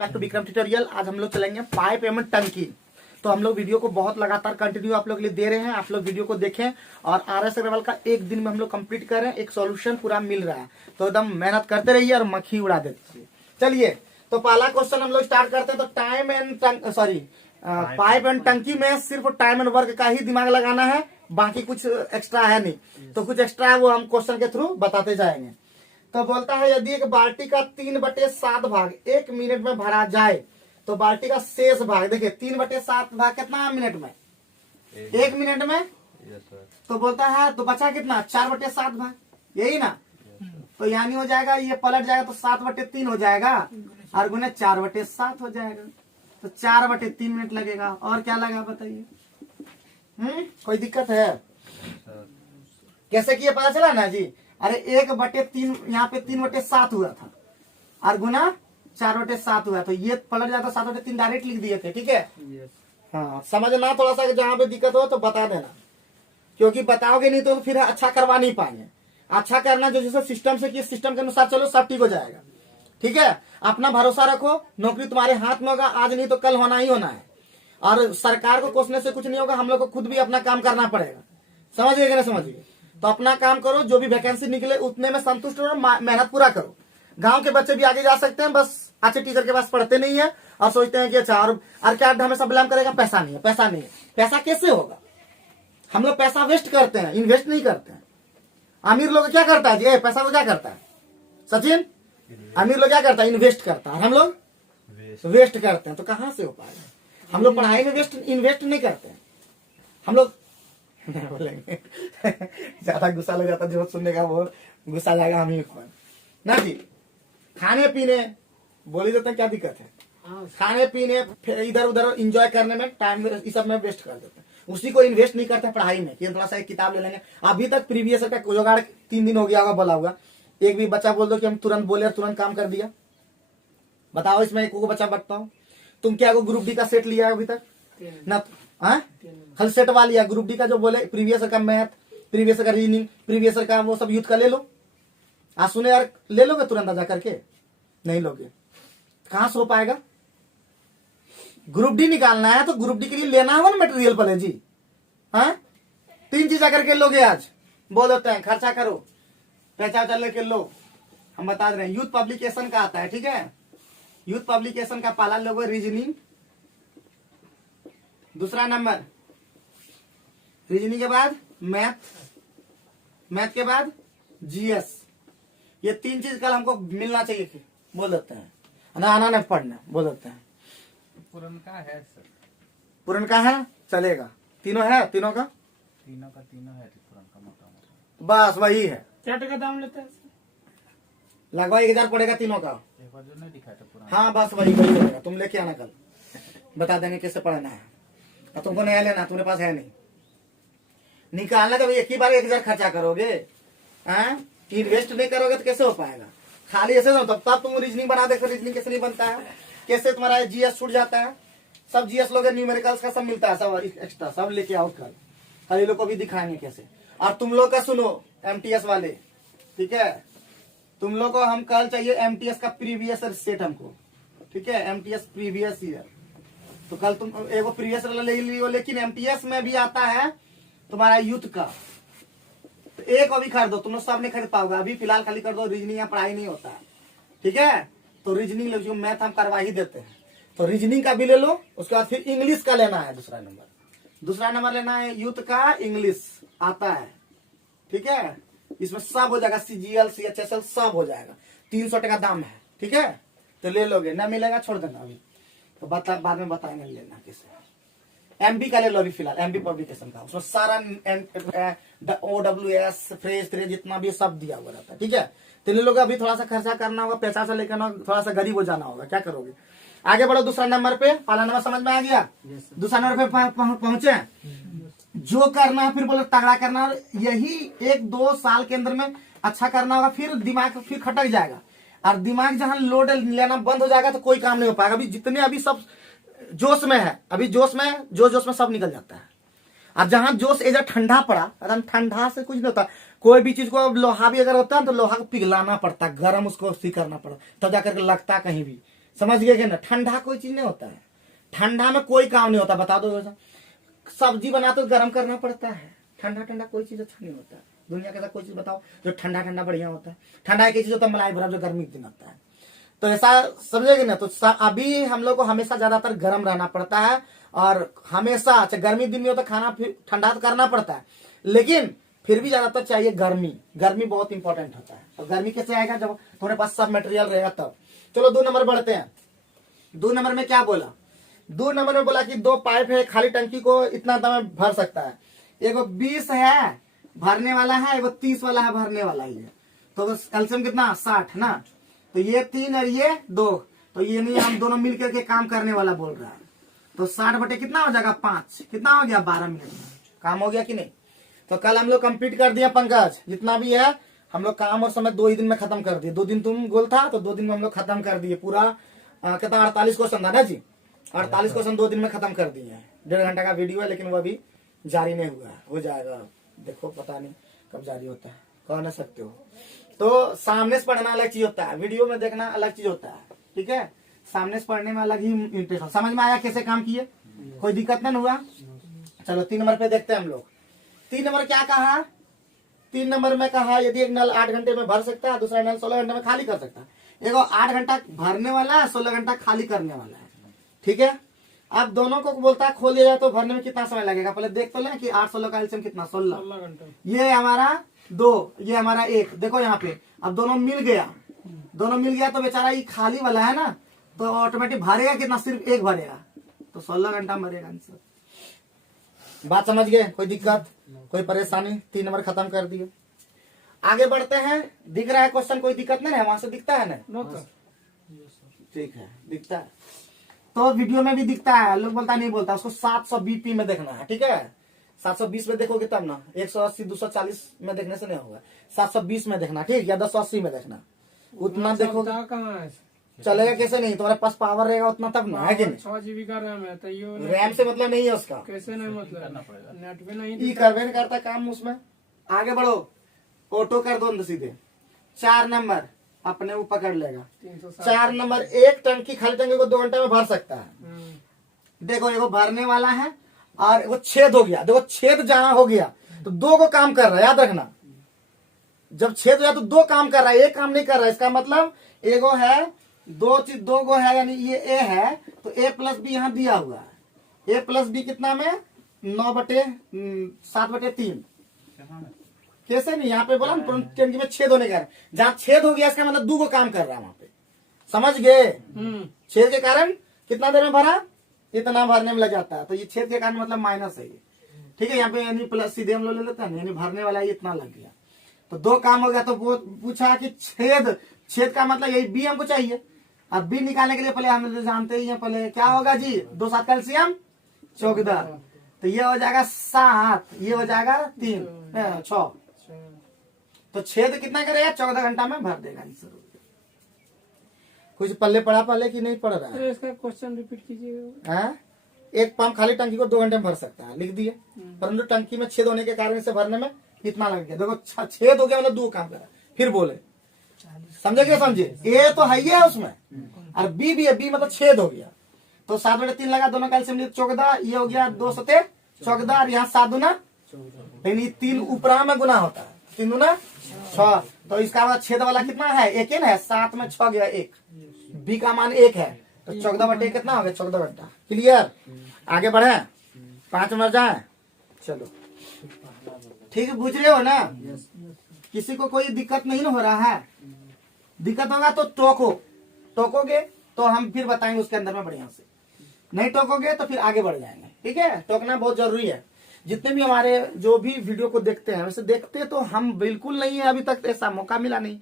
Back to Vikram tutorial. आज हम लोग चलेंगे पाइप एवं टंकी। तो हम लोग वीडियो को बहुत लगातार कंटिन्यू आप लोग के लिए दे रहे हैं, आप लोग वीडियो को देखें और RS अग्रवाल का एक दिन में हम लोग कंप्लीट करें, एक सॉल्यूशन पूरा मिल रहा है। तो एकदम मेहनत करते रहिए और मक्खी उड़ा देते रहिए। चलिए तो पहला क्वेश्चन हम लोग स्टार्ट करते हैं। तो टाइम एंड पाइप एंड टंकी में सिर्फ टाइम एंड वर्क का ही दिमाग लगाना है, बाकी कुछ एक्स्ट्रा है नहीं। तो कुछ एक्स्ट्रा है वो हम क्वेश्चन के थ्रू बताते जाएंगे। तो बोलता है यदि एक बाल्टी का 3/7 भाग 1 मिनट में भरा जाए तो बाल्टी का शेष भाग, देखिए 3/7 भाग कितना मिनट में, 1 मिनट में। तो बोलता है तो बचा कितना 4/7 भाग, यही ना। तो यानी हो जाएगा ये पलट जाएगा तो 7/3 हो जाएगा और गुने 4/7 हो जाएगा। तो 4/3 मिनट लगेगा। और क्या लगा बताइए? कोई दिक्कत है? कैसे किए पता चला ना जी? अरे 1/3 यहाँ पे 3/7 हुआ था और गुना 4/7 हुआ, तो ये पलट जाता 7/3 डायरेक्ट लिख दिए थे। ठीक है हाँ, समझना थोड़ा सा, जहां पे दिक्कत हो तो बता देना, क्योंकि बताओगे नहीं तो फिर अच्छा करवा नहीं पाएंगे। अच्छा करना जो जैसे सिस्टम से किए, सिस्टम के अनुसार चलो, सब ठीक हो जाएगा। ठीक है, अपना भरोसा रखो, नौकरी तुम्हारे हाथ में होगा, आज नहीं तो कल होना ही होना है। और सरकार को कोसने से कुछ नहीं होगा, हम लोग को खुद भी अपना काम करना पड़ेगा। समझिए कि ना समझिए? तो अपना काम करो, जो भी वैकेंसी निकले उतने में संतुष्ट रहो, मेहनत पूरा करो। गांव के बच्चे भी आगे जा सकते हैं, बस अच्छे टीचर के पास पढ़ते नहीं है और सोचते हैं कि अच्छा और क्या हमेशा ब्लेम करेगा, पैसा नहीं है, पैसा नहीं है। पैसा कैसे होगा? हम लोग पैसा वेस्ट करते हैं, इन्वेस्ट नहीं करते हैं। अमीर लोग क्या करता है जी? पैसा को क्या करता है सचिन? अमीर लोग क्या करता है? इन्वेस्ट करता है। हम लोग वेस्ट करते हैं। तो कहां से हो पाएगा? हम लोग पढ़ाई में इन्वेस्ट नहीं करते हैं। हम लोग बोलेंगे ज्यादा गुस्सा लग जाता, जो सुनने का वो गुस्सा जाएगा हम ही पर ना जी। खाने पीने बोली देते हैं, क्या दिक्कत है? खाने पीने इधर उधर एंजॉय करने में टाइम इस सब में वेस्ट कर देते हैं, उसी को इन्वेस्ट नहीं करते पढ़ाई में कि थोड़ा सा एक किताब ले लेंगे। अभी तक प्रीवियस का जुगाड़ 3 दिन हो गया होगा बोला हुआ। एक भी बच्चा बोल दो कि हम तुरंत बोले और तुरंत काम कर दिया? बताओ इसमें एक को बच्चा बताओ। तुम क्या ग्रुप डी का सेट लिया है अभी तक ना? खाली सेट वाला लिया। ग्रुप डी का जो बोले प्रीवियस का मैथ, प्रीवियस का रीजनिंग, प्रीवियस का वो सब यूथ का ले लो। आज सुने यार, ले लोगे तुरंत आजा करके? नहीं लोगे। कहां से हो पाएगा? ग्रुप डी निकालना है तो ग्रुप डी के लिए लेना होगा ना मटेरियल पहले जी। हाँ 3 चीज आकर के लोगे आज बोल देते हैं, खर्चा करो, पैसा चल लेके लो। हम बता रहे हैं यूथ पब्लिकेशन का आता है। ठीक है, यूथ पब्लिकेशन का पहला लोगो रीजनिंग, दूसरा नंबर रीजनिंग के बाद मैथ, मैथ के बाद जीएस। ये 3 चीज कल हमको मिलना चाहिए बोल देते हैं ना, आना नहीं पढ़ना बोल देते हैं। पुरनका है सर, पुरनका है चलेगा, तीनों है, तीनों का है पुरनका मोटा। बस वही है। क्या टका दाम लेते हैं? लगभग 1000 पड़ेगा तीनों का। एक बार जो नहीं दिखाया था पुराना। हाँ बस वही रहेगा। तुम लेके आना, कल बता देंगे कैसे पढ़ना है। और तुमको नया लेना, तुम्हारे पास है नहीं, निकालना जब एक ही बार 1000 खर्चा करोगे, इन्वेस्ट नहीं करोगे तो कैसे हो पाएगा? खाली ऐसे तब तुम रीजनिंग बना देखो, रीजनिंग कैसे नहीं बनता है, कैसे तुम्हारा जीएस छूट जाता है। सब जीएस लोग न्यूमेरिकल्स का सब मिलता है, सब एक्स्ट्रा सब लेके आओ कल, खाली लोग को भी दिखाएंगे कैसे। और तुम लोग का सुनो एमटीएस वाले, ठीक है, तुम लोग को हम कल चाहिए एमटीएस का प्रीवियस सेट हमको। ठीक है, एमटीएस प्रीवियस ईयर। तो कल तुम एगो प्रीवियस ले लियो, लेकिन एमटीएस में भी आता है तुम्हारा यूथ का। तो एक अभी खरीदो, तुम लोग सब नहीं खरीद पाओगे, अभी फिलहाल खाली कर दो। रीजनिंग या पढ़ाई नहीं होता है। ठीक है, तो रीजनिंग जो मैथ हम करवा ही देते हैं, तो रीजनिंग का भी ले लो। उसके बाद फिर इंग्लिश का लेना है, दूसरा नंबर लेना है यूथ का, इंग्लिश आता है। ठीक है, इसमें सब हो जाएगा, सीजीएल सीएचएसएल सब हो जाएगा। 300 टका दाम है। ठीक है, तो ले लोगे, ना मिलेगा छोड़ देना अभी, तो बाद में बताएंगे लेना कैसे। एमबी का ले लो अभी फिलहाल, एमबी पब्लिकेशन का, उसमें सारा OWS फ्रेज जितना भी सब दिया हुआ रहता है। ठीक है, तो ले लोगे। अभी थोड़ा सा खर्चा करना होगा, पैसा से लेकर थोड़ा सा गरीब हो जाना होगा, क्या करोगे? आगे बढ़ो दूसरा नंबर पे। पहला नंबर समझ में आ गया? दूसरा नंबर पे पहुंचे। जो करना है फिर बोलो तगड़ा करना, यही 1-2 साल के अंदर में अच्छा करना होगा, फिर दिमाग फिर खटक जाएगा। और दिमाग जहां लोड लेना बंद हो जाएगा तो कोई काम नहीं हो पाएगा। अभी जितने अभी सब जोश में है, अभी जोश में सब निकल जाता है। और जहां जोश इधर ठंडा पड़ा, एकदम ठंडा से कुछ नहीं होता। कोई भी चीज को लोहा भी अगर होता है तो लोहा को पिघलाना पड़ता है, गर्म उसको सी करना पड़ता, तब जाकर के लगता कहीं भी। समझ गए कि ना। ठंडा कोई चीज नहीं होता है, ठंडा में कोई काम नहीं होता। बता दो वैसा, सब्जी बना तो गर्म करना पड़ता है। ठंडा ठंडा कोई चीज अच्छा नहीं होता है दुनिया के अंदर। कोई चीज बताओ जो ठंडा ठंडा बढ़िया होता है। ठंडा एक चीज होता है मलाई बर्फ, जो गर्मी के दिन आता है। तो ऐसा समझेगे ना। तो अभी हम लोग को हमेशा ज्यादातर गर्म रहना पड़ता है, और हमेशा अच्छा गर्मी दिन में होता खाना फिर ठंडा तो करना पड़ता है, लेकिन फिर भी ज्यादातर चाहिए गर्मी। गर्मी बहुत इंपॉर्टेंट होता है। तो गर्मी कैसे आएगा? जब तुम्हारे पास सब मटेरियल रहेगा तब। चलो 2 नंबर बढ़ते हैं। 2 नंबर में क्या बोला? 2 नंबर में बोला कि 2 पाइप है, खाली टंकी को इतना दम भर सकता है। एगो 20 है भरने वाला है, एगो 30 वाला है भरने वाला ही है। तो एल्सियम कितना? 60 ना। तो ये 3 और ये 2, तो ये नहीं, हम दोनों मिलकर के काम करने वाला बोल रहा है। तो 60 बटे कितना हो जाएगा? 5। कितना हो गया? 12 मिनट में काम हो गया कि नहीं? तो कल हम लोग कंप्लीट कर दिया पंकज, जितना भी है हम लोग काम और समय 2 ही दिन में खत्म कर दिए। 2 दिन तुम गोल था तो 2 दिन में हम लोग खत्म कर दिए पूरा। कितना? 48 क्वेश्चन था ना जी। 48 क्वेश्चन 2 दिन में खत्म कर दिए हैं। 1.5 घंटा का वीडियो है, लेकिन वो अभी जारी नहीं हुआ है। हो जाएगा, देखो पता नहीं कब जारी होता है, कह नहीं सकते हो। तो सामने से पढ़ना अलग चीज होता है, वीडियो में देखना अलग चीज होता है। ठीक है, सामने से पढ़ने में अलग ही इंटरेस्ट हो। समझ में आया कैसे काम किए? कोई दिक्कत नहीं हुआ? चलो 3 नंबर पे देखते हैं हम लोग। 3 नंबर क्या कहा? 3 नंबर में कहा यदि एक नल 8 घंटे में भर सकता है, दूसरा नल 16 घंटे में खाली कर सकता है। एगो 8 घंटा भरने वाला है, 16 घंटा खाली करने वाला है। ठीक है, अब दोनों को बोलता है खोल दिया जाए तो भरने में कितना समय लगेगा? पहले देख तो लें कि 8 16 का एल्सियम कितना? 16 घंटा। ये हमारा 2, ये हमारा 1। देखो यहाँ पे अब दोनों मिल गया, दोनों मिल गया तो बेचारा ये खाली वाला है ना, तो ऑटोमेटिक भरेगा कितना? सिर्फ 1 भरेगा, तो 16 घंटा भरेगा आंसर। बात समझ गए? कोई दिक्कत, कोई परेशानी? 3 नंबर खत्म कर दिए। आगे बढ़ते हैं। दिख रहा है क्वेश्चन? कोई दिक्कत नहीं है? वहां से दिखता है ना? ठीक है, दिखता है तो वीडियो में भी दिखता है। लोग बोलता नहीं बोलता, उसको 700 बीपी में देखना है। ठीक है, 720 में देखोगे तब ना, 180 240 में देखने से नहीं होगा। 720 में देखना, ठीक, या 280 में देखना। उतना देखोगे चलेगा कैसे? नहीं, तुम्हारे पास पावर रहेगा उतना तब ना, है कि नहीं? 6 GB का रैम है, तो ये रैम से मतलब नहीं है उसका। कैसे नहीं मतलब? करना पड़ेगा। नेट पे नहीं ये करवे नहीं करता काम उसमें। आगे बढ़ो, ऑटो कर दो अंदर सीधे। 4 नंबर अपने वो पकड़ लेगा। 360। 4 नंबर, एक टंकी खाली टंकी को 2 घंटे में भर सकता है। देखो एगो भरने वाला है और वो छेद हो गया। देखो छेद जहां हो गया तो 2 को काम कर रहा है, याद रखना। जब छेद हो गया तो 2 काम कर रहा है, एक काम नहीं कर रहा है। इसका मतलब एगो है 2 गो है, यानी ये ए है तो ए प्लस बी यहाँ दिया हुआ है। ए प्लस बी कितना में? 9 बटे 7 बटे 3। कैसे नहीं? यहाँ पे बोला ना टंकी में छेद होने का, जहाँ छेद हो गया इसका मतलब 2 को काम कर रहा है वहां पे। समझ गए? छेद के कारण कितना देर में भरा? इतना भरने में लग जाता है। तो ये छेद के कारण मतलब माइनस है ये। ठीक है, यहाँ पे यानी प्लस सीधे हम लोग ले लेते हैं, यानी भरने वाला इतना लग गया तो 2 काम हो गया। तो वो पूछा कि छेद का मतलब यही बी हमको चाहिए। अब बी निकालने के लिए पहले हम जानते ही हैं, पहले क्या होगा जी? 2 7 कैल्सियम 14, तो ये हो जाएगा 7, ये हो जाएगा 3 6। तो छेद कितना करेगा? 14 घंटा में भर देगा आंसर। कुछ पल्ले पढ़ा पहले कि नहीं पढ़ रहा है? इसका क्वेश्चन रिपीट कीजिएगा। हाँ? एक पंप खाली टंकी को 2 घंटे में भर सकता है, लिख दिए। परंतु टंकी में छेद होने के कारण इसे भरने में इतना लग गया। देखो छेद हो गया मतलब 2 काम करा। फिर बोले, समझे क्या? समझे? ए तो है ही है उसमें, और बी भी है। बी मतलब छेद हो गया तो 7 बटे 3 लगा, दोनों कैल्सियम 14। ये हो गया 2 7 14, और यहाँ 7 दूना, यानी 3 ऊपरा में गुना होता है, 3 दूना 6। तो इसका मतलब छेद वाला कितना है? 1 है ना, 7 में 6 गया 1। बी का मान 1 है तो 14 बटे कितना हो गया? 14 घंटा। क्लियर? आगे बढ़े, 5 नंबर जाए। चलो ठीक है, बुझ रहे हो ना? किसी को कोई दिक्कत नहीं हो रहा है? दिक्कत होगा तो टोकोगे तो हम फिर बताएंगे उसके अंदर में बढ़िया से। नहीं टोकोगे तो फिर आगे बढ़ जाएंगे। ठीक है, टोकना बहुत जरूरी है। जितने भी हमारे जो भी वीडियो को देखते हैं, वैसे देखते तो हम बिल्कुल नहीं है, अभी तक ऐसा मौका मिला नहीं।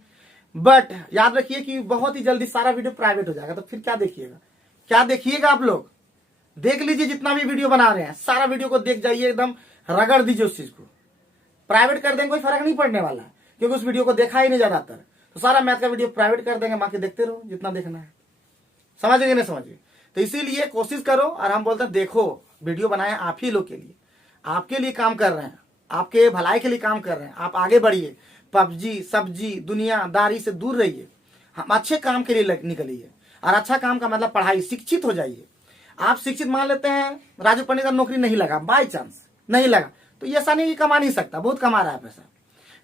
बट याद रखिए कि बहुत ही जल्दी सारा वीडियो प्राइवेट हो जाएगा, तो फिर क्या देखिएगा? क्या देखिएगा? आप लोग देख लीजिए, जितना भी वीडियो बना रहे हैं सारा वीडियो को देख जाइए, एकदम रगड़ दीजिए उस चीज को। प्राइवेट कर देंगे कोई फर्क नहीं पड़ने वाला, क्योंकि उस वीडियो को देखा ही नहीं ज्यादातर। तो सारा मैथ का वीडियो प्राइवेट कर देंगे, बाकी देखते रहो जितना देखना है। समझिए नहीं समझिए? तो इसीलिए कोशिश करो, और हम बोलते हैं देखो वीडियो बनाए आप ही लोग के लिए, आपके लिए काम कर रहे हैं, आपके भलाई के लिए काम कर रहे हैं। आप आगे बढ़िए, पबजी सब्जी दुनियादारी से दूर रहिए, हम अच्छे काम के लिए निकलिए। और अच्छा काम का मतलब पढ़ाई, शिक्षित हो जाइए। आप शिक्षित मान लेते हैं राजू पंडित का नौकरी नहीं लगा, बाई चांस नहीं लगा, तो ये ऐसा नहीं कि कमा नहीं सकता, बहुत कमा रहा है पैसा,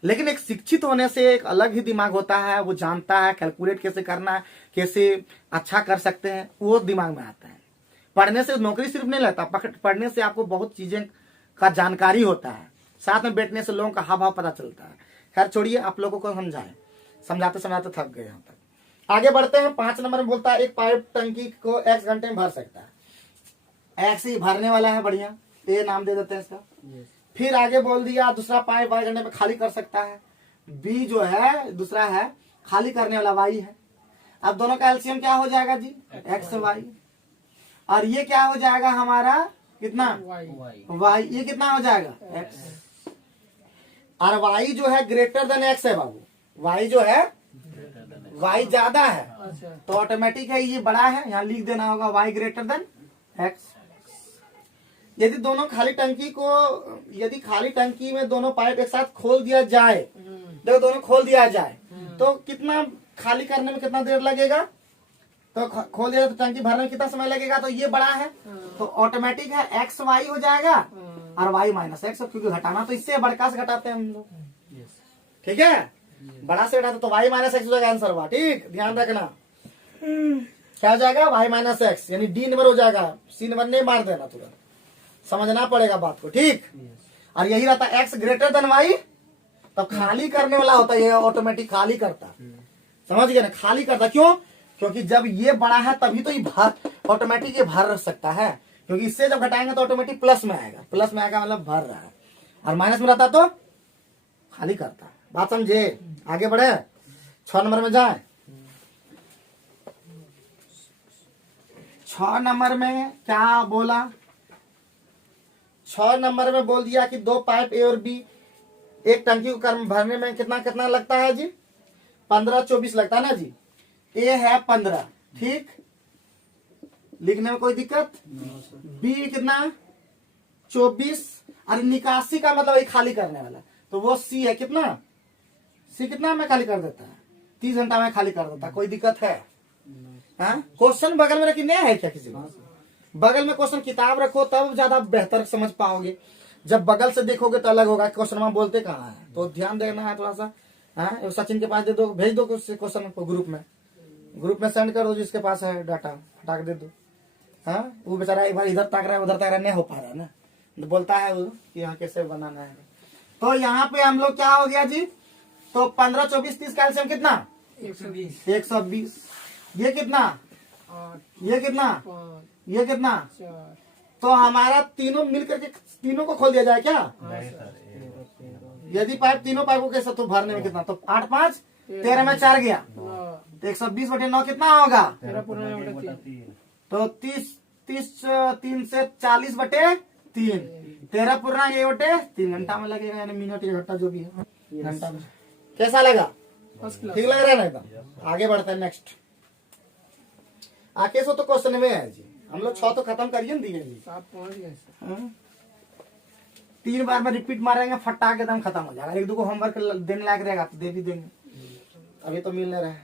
लेकिन एक शिक्षित होने से एक अलग ही दिमाग होता है, वो जानता है कैलकुलेट कैसे करना है, कैसे अच्छा कर सकते हैं, वो दिमाग में आता है। पढ़ने से नौकरी सिर्फ नहीं लगता, पढ़ने से आपको बहुत चीजें का जानकारी होता है, साथ में बैठने से लोगों का हाव भाव पता चलता है। खैर छोड़िए, आप लोगों को समझाते समझाते थक गए यहाँ तक। आगे बढ़ते हैं। 5 नंबर में बोलता है एक पाइप टंकी को x घंटे में भर सकता है। x ही भरने वाला है, बढ़िया, ए नाम दे देते हैं इसका। फिर आगे बोल दिया दूसरा पाइप y घंटे में खाली कर सकता है। b जो है दूसरा है खाली करने वाला y है। अब दोनों का एलसीएम क्या हो जाएगा जी, x y, और ये क्या हो जाएगा हमारा कितना, y, ये कितना हो जाएगा x, और y जो है ग्रेटर देन x है बाबू, y जो है y ज्यादा है, अच्छा तो ऑटोमेटिक है ये बड़ा है, यहाँ लिख देना होगा y ग्रेटर देन x। यदि दोनों खाली टंकी को, यदि खाली टंकी में दोनों पाइप एक साथ खोल दिया जाए, देखो दोनों खोल दिया जाए, तो कितना खाली करने में कितना देर लगेगा, तो खोल दिया तो टंकी भरने में कितना समय लगेगा, तो ये बड़ा है तो ऑटोमेटिक है एक्स वाई हो जाएगा और वाई माइनस एक्स, क्योंकि घटाना तो इससे बड़का से घटाते हैं हम लोग, ठीक है, बड़ा से घटाते तो वाई माइनस एक्स हो जाएगा आंसर हुआ, ठीक, ध्यान रखना क्या हो जाएगा वाई माइनस एक्स, यानी डी नंबर हो जाएगा, सी नंबर नहीं मार देना, तुरंत समझना पड़ेगा बात को, ठीक। और यही रहता है एक्स ग्रेटर देन वाई, तब खाली करने वाला होता है, ये ऑटोमेटिक खाली करता, समझ गए ना, खाली करता, क्यों, क्योंकि जब ये बड़ा है तभी तो ये भर ऑटोमेटिक ये भर सकता है, क्योंकि इससे जब घटाएंगे तो ऑटोमेटिक प्लस में आएगा, प्लस में आएगा मतलब भर रहा है, और माइनस में रहता तो खाली करता। बात समझे, आगे बढ़े, 6 नंबर में जाए। 6 नंबर में क्या बोला, 6 नंबर में बोल दिया कि 2 पाइप ए और बी एक टंकी को भरने में कितना कितना लगता है जी, 15-24 लगता है ना जी, ए है 15, ठीक, लिखने में कोई दिक्कत, बी कितना 24, और निकासी का मतलब ये खाली करने वाला, तो वो सी है कितना, सी कितना में खाली कर देता है, 30 घंटा में खाली कर देता है, कोई दिक्कत है, क्वेश्चन बगल में रखी नहीं है क्या किसी को, बगल में क्वेश्चन किताब रखो तब ज्यादा बेहतर समझ पाओगे, जब बगल से देखोगे तो अलग होगा, क्वेश्चन में बोलते कहाँ है, तो ध्यान देना है थोड़ा सा। हाँ, सचिन के पास दे दो, भेज दो क्वेश्चन को ग्रुप में सेंड कर दो, जिसके पास है डाटा हटा के दे दो। हाँ, वो बेचारा एक बार इधर ताक रहा है उधर ताक रहा है, नहीं हो पा रहा है ना, तो बोलता है वो कि यहाँ कैसे बनाना है। तो यहाँ पे हम लोग क्या हो गया जी, तो 15, 24, 30 कैल्शियम कितना 120, ये कितना, 8, ये कितना, 5, ये कितना, 4, तो हमारा तीनों मिलकर के तीनों को खोल दिया जाए क्या, यदि पाइप तीनों पाइपों के साथ तो भरने में कितना, तो 8, 5, 13 में 4 गया, 9, तो 120/9 कितना होगा, 13 पूरा बटा 3, तो 3 से 40/3, 13 पूर्णा ये बटे 3 घंटा में लगेगा, यानी मिनट या घंटा जो भी है घंटा में। कैसा लगा, फर्स्ट क्लास, ठीक लग रहा है ना एकदम। आगे बढ़ते हैं नेक्स्ट। आके सो तो क्वेश्चन में है जी, हम लोग 6 तो खत्म करिए दिए जी, आप पहुंच गए सर। हाँ? 3 बार में रिपीट मारेंगे फटा के दम खत्म हो जाएगा, 1-2 को होमवर्क देने लायक रहेगा तो दे भी देंगे, अभी तो मिलने रहे।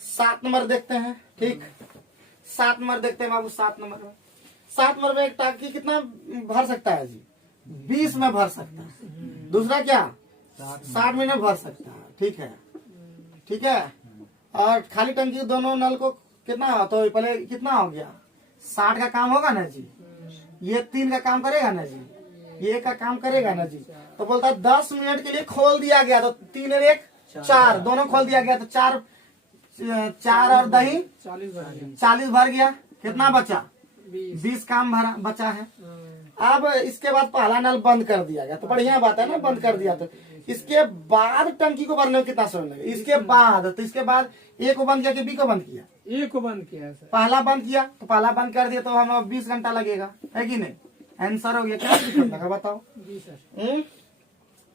7 नंबर देखते हैं, ठीक, 7 नंबर देखते हैं बाबू। 7 नंबर में एक टाकी कितना भर सकता है जी, 20 में भर सकता है, दूसरा क्या 60 में भर सकता है, ठीक है, ठीक है, और खाली टंकी दोनों नल को कितना, तो पहले कितना हो गया 60 का काम होगा ना जी, ये 3 का काम करेगा ना जी, ये 1 का काम करेगा ना जी, तो बोलता है 10 मिनट के लिए खोल दिया गया, तो 3 और 1 4 दोनों खोल दिया गया, तो 4 और दही 40 भर गया, 40 भर गया, कितना बचा 20, 20 काम भरा बचा है। अब इसके बाद पहला नल बंद कर दिया गया, तो बढ़िया बात है ना, बंद कर दिया, तो इसके बाद टंकी को भरने में कितना समय लगेगा, इसके बाद, तो इसके बाद ए को बंद किया कि बी को बंद किया, ए को बंद किया सर, पहला बंद किया, तो पहला बंद कर दिया, तो हमें 20 घंटा लगेगा, है कि नहीं, आंसर हो गया क्या 20 घंटा का, बताओ 20 सर,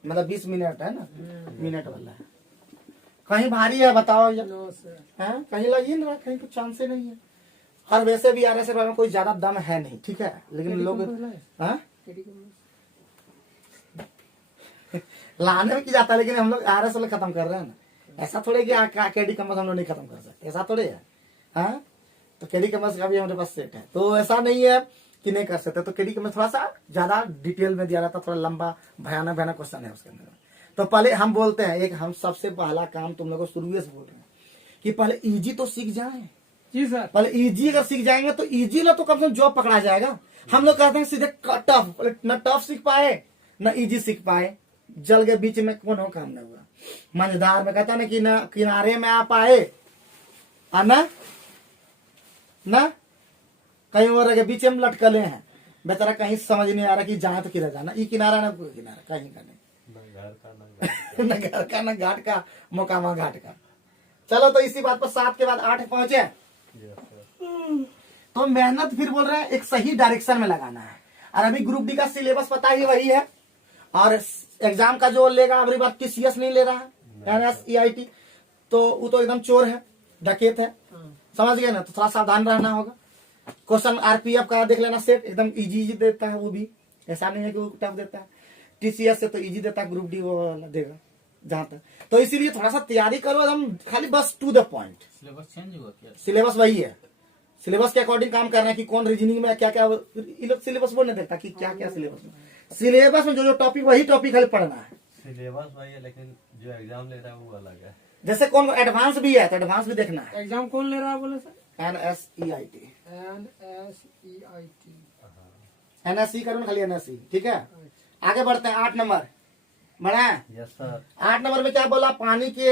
मतलब 20 मिनट है ना, मिनट वाला है, कहीं भारी है बताओ या 9 सर, है, कहीं लगी ना, कहीं कुछ चांस ही नहीं है, और वैसे भी RSL में कोई ज्यादा दम है नहीं, ठीक है, लेकिन लोग हाँ? लाने में की जाता है, लेकिन हम लोग RSL खत्म कर रहे हैं ना, ऐसा थोड़े कि KD कम हम लोग नहीं खत्म कर सकते, ऐसा थोड़े है, हाँ? तो केडी कैमस का भी हमारे पास सेट है। तो ऐसा नहीं है कि नहीं कर सकते। तो केडी कैमस थोड़ा सा ज्यादा डिटेल में दिया रहता, थोड़ा लंबा भयानक भयानक क्वेश्चन है उसके अंदर। तो पहले हम बोलते हैं, एक हम सबसे पहला काम तुम लोगों को शुरू से बोल रहे हैं कि पहले इजी तो सीख जाए। जी सर। पहले इजी अगर सीख जाएंगे तो इजी ना तो कम से कम जॉब पकड़ा जाएगा। हम लोग कहते हैं सीधे टफ, न टफ सीख पाए न इजी सीख पाए, जल के बीच में कौन हो काम न हुआ। मजेदार में कहता ना कि न किनारे में आप आए और न कहीं और के बीच में लटकले हैं। बेचारा कहीं समझ नहीं आ रहा कि जाए तो किधर जाना, ये किनारा ना कोई किनारा, कहीं का नहीं, न घर का न घाट का, मोकामा घाट का। चलो तो इसी बात पर 7 के बाद 8 पहुंचे। तो मेहनत फिर बोल रहे हैं एक सही डायरेक्शन में लगाना है। और अभी ग्रुप डी का सिलेबस पता ही वही है, और एग्जाम का जो लेगा अगली बार TCS नहीं ले रहा है, NSEIT, तो वो तो एकदम चोर है, डकैत है, समझ गए ना। तो थोड़ा सावधान रहना होगा। क्वेश्चन RPF का देख लेना सेट, एकदम इजी देता है वो भी, ऐसा नहीं है कि वो टफ देता है। TCS से तो इजी देता है, ग्रुप डी वो वाला देगा जहां तक। तो इसीलिए थोड़ा सा तैयारी करो एकदम, खाली बस to the point. Syllabus change हुआ क्या? सिलेबस वही है, सिलेबस के अकॉर्डिंग काम करना है कि कौन रीजनिंग में क्या क्या, ये लोग सिलेबस बोलने देता कि क्या क्या सिलेबस में, सिलेबस में जो जो टॉपिक वही टॉपिक खाली पढ़ना है। सिलेबस वही है लेकिन जो एग्जाम ले रहा है वो अलग है। जैसे कौन एडवांस भी है तो एडवांस भी देखना है। एग्जाम कौन ले रहा है बोले सर? NSEIT, NSEIT। NSE करो ना, खाली NSE, ठीक है। आगे बढ़ते हैं 8 नंबर, बढ़ा है। Yes sir. 8 नंबर में क्या बोला, पानी की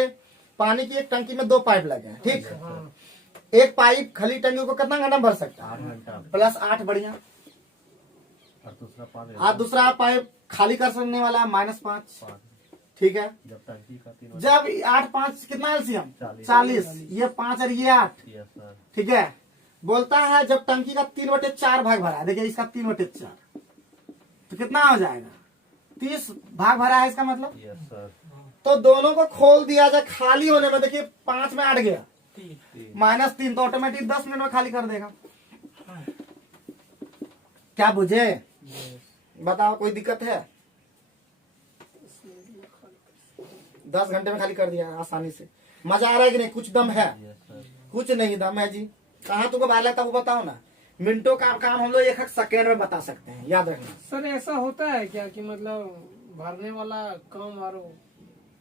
एक टंकी में 2 पाइप लगे हैं, ठीक। हाँ। एक पाइप खाली टंकी को कितना घंटा भर सकता है? 8 घंटा। प्लस 8, बढ़िया। और दूसरा पानी और दूसरा पाइप खाली कर सकने वाला है -5, ठीक है। जब टंकी का 3 जब 8 5 कितना LCM? 40। 40, ये 5 और ये 8, यस सर। ठीक है। बोलता है जब टंकी का 3/4 भाग भरा है, देखिए इसका 3/4, तो कितना हो जाएगा? 30 भाग भरा है इसका मतलब। Yes sir. तो दोनों को खोल दिया जाए खाली होने में, देखिए 5 में 8 गया, -3, तो ऑटोमेटिक 10 मिनट में खाली कर देगा। क्या बुझे? बताओ, कोई दिक्कत है? 10 घंटे में खाली कर दिया आसानी से। मजा आ रहा है कि नहीं? कुछ दम है? Yes sir. कुछ नहीं दम है जी। कहाँ तुमको बाहर लगता है वो बताओ ना। मिनटों का काम हम लोग 1 सेकेंड में बता सकते हैं, याद रखना। सर ऐसा होता है क्या कि मतलब भरने वाला कम और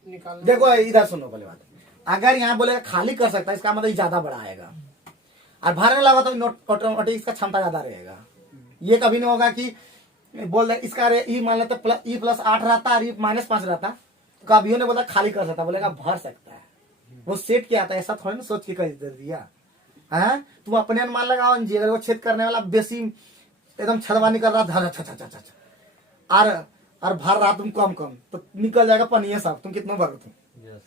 निकालने देखो इधर सुनो पहले बात, अगर यहाँ बोलेगा खाली कर सकता है, इसका मतलब ज्यादा बड़ा आएगा, और भरने लगा तो ऑटोमेटिक इसका क्षमता ज्यादा रहेगा। ये कभी नहीं होगा कि बोल दे इसका ई मान लेते E+8 रहता और E-5 रहता, कभी ने बोला खाली कर सकता, बोलेगा भर सकता है। वो सेट क्या आता है, ऐसा थोड़ी ना सोच के कर दिया है। तुम अपने अनुमान लगाओ जी, अगर वो छेद करने वाला बेसी एकदम छदवा निकल रहा धर और भर रहा तुम कम तो निकल जाएगा पनिया सब, तुम कितना भरो तुम। यस।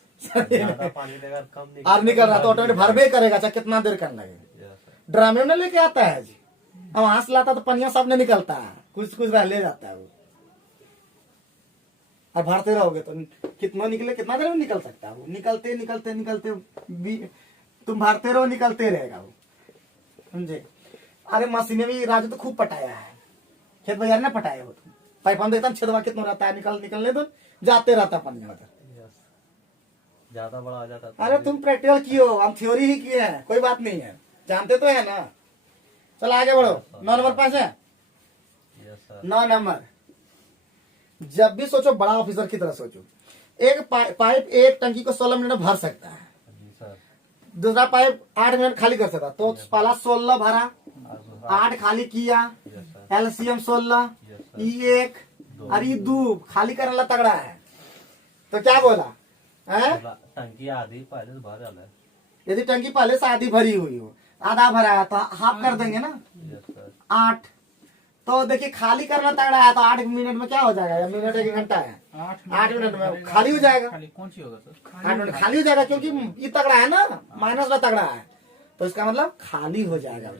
ज्यादा पानी देगा कम निकल और निकल रहा तो ऑटोमेटिक भरबे करेगा, चाहे कितना देर करने लगे। Yes sir. ड्रामे में लेके आता है जी, अब वहां से लाता तो पनिया सब नहीं निकलता है, कुछ रह ले जाता है वो। और भरते रहोगे तो कितना निकले, कितना देर में निकल सकता है वो। निकलते निकलते निकलते तुम भरते रहो, निकलते रहेगा वो, समझे। अरे मशीने भी राजू तो खूब पटाया है, खेत बाजार ने पटाया हो तुम। पाइप हम देखता छेदवा कितना रहता है, निकलने दो, जाते रहता पानी उधर। यस। ज्यादा बड़ा आ जाता है। अरे तुम प्रैक्टिकल किए हो, हम थ्योरी ही किए हैं, कोई बात नहीं है, जानते तो है ना। चलो आगे बढ़ो। 9 नंबर पास है। Yes sir. 9 नंबर, जब भी सोचो बड़ा ऑफिसर की तरह सोचो। एक पाइप एक टंकी को 16 मिनट में भर सकता है, जी सर। दूसरा पाइप 8 मिनट खाली कर सकता, तो पहला 16 भरा, और दूसरा 8 खाली किया, yes sir. LCM 16, yes sir. E1 और E2 खाली करने वाला तगड़ा है। तो क्या बोला है? टंकी आधी पहले से भर जाला है। यदि टंकी पहले से आधी भरी हुई हो, आधा भरा है तो हाफ कर देंगे ना, यस सर। 8। तो देखिए खाली करना तगड़ा है तो 8 मिनट में क्या हो जाएगा, या मिनट 1 घंटा है, 8 मिनट में खाली हो जाएगा। खाली कौन सी होगा सर? 8 मिनट खाली हो जाएगा, क्योंकि ये तगड़ा है ना, माइनस में तगड़ा है, तो इसका मतलब खाली हो जाएगा।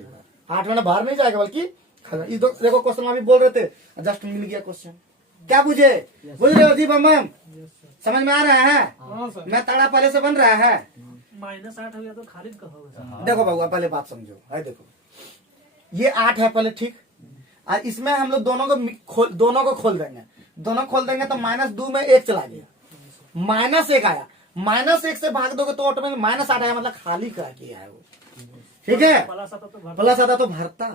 8 मिनट बाहर नहीं जाएगा, बल्कि देखो क्वेश्चन अभी बोल रहे थे, जस्ट मिल गया क्वेश्चन। क्या बुझे? बुझ रहे हो जी बम? समझ में आ रहा है? हाँ सर। मैं तगड़ा पहले से बन रहा है। -8 हो गया तो खारिज कहोगे। देखो बाबू पहले बात समझो, है देखो ये 8 है पहले, ठीक। और इसमें हम लोग दोनों को खोल देंगे, दोनों खोल देंगे तो -2 में 1 चला गया, -1 आया, -1 से भाग दोगे तो ऑटोमेटिक -8 आया, मतलब खाली क्या किया है वो। ठीक है, प्लस आता तो भर प्लस आता तो भरता,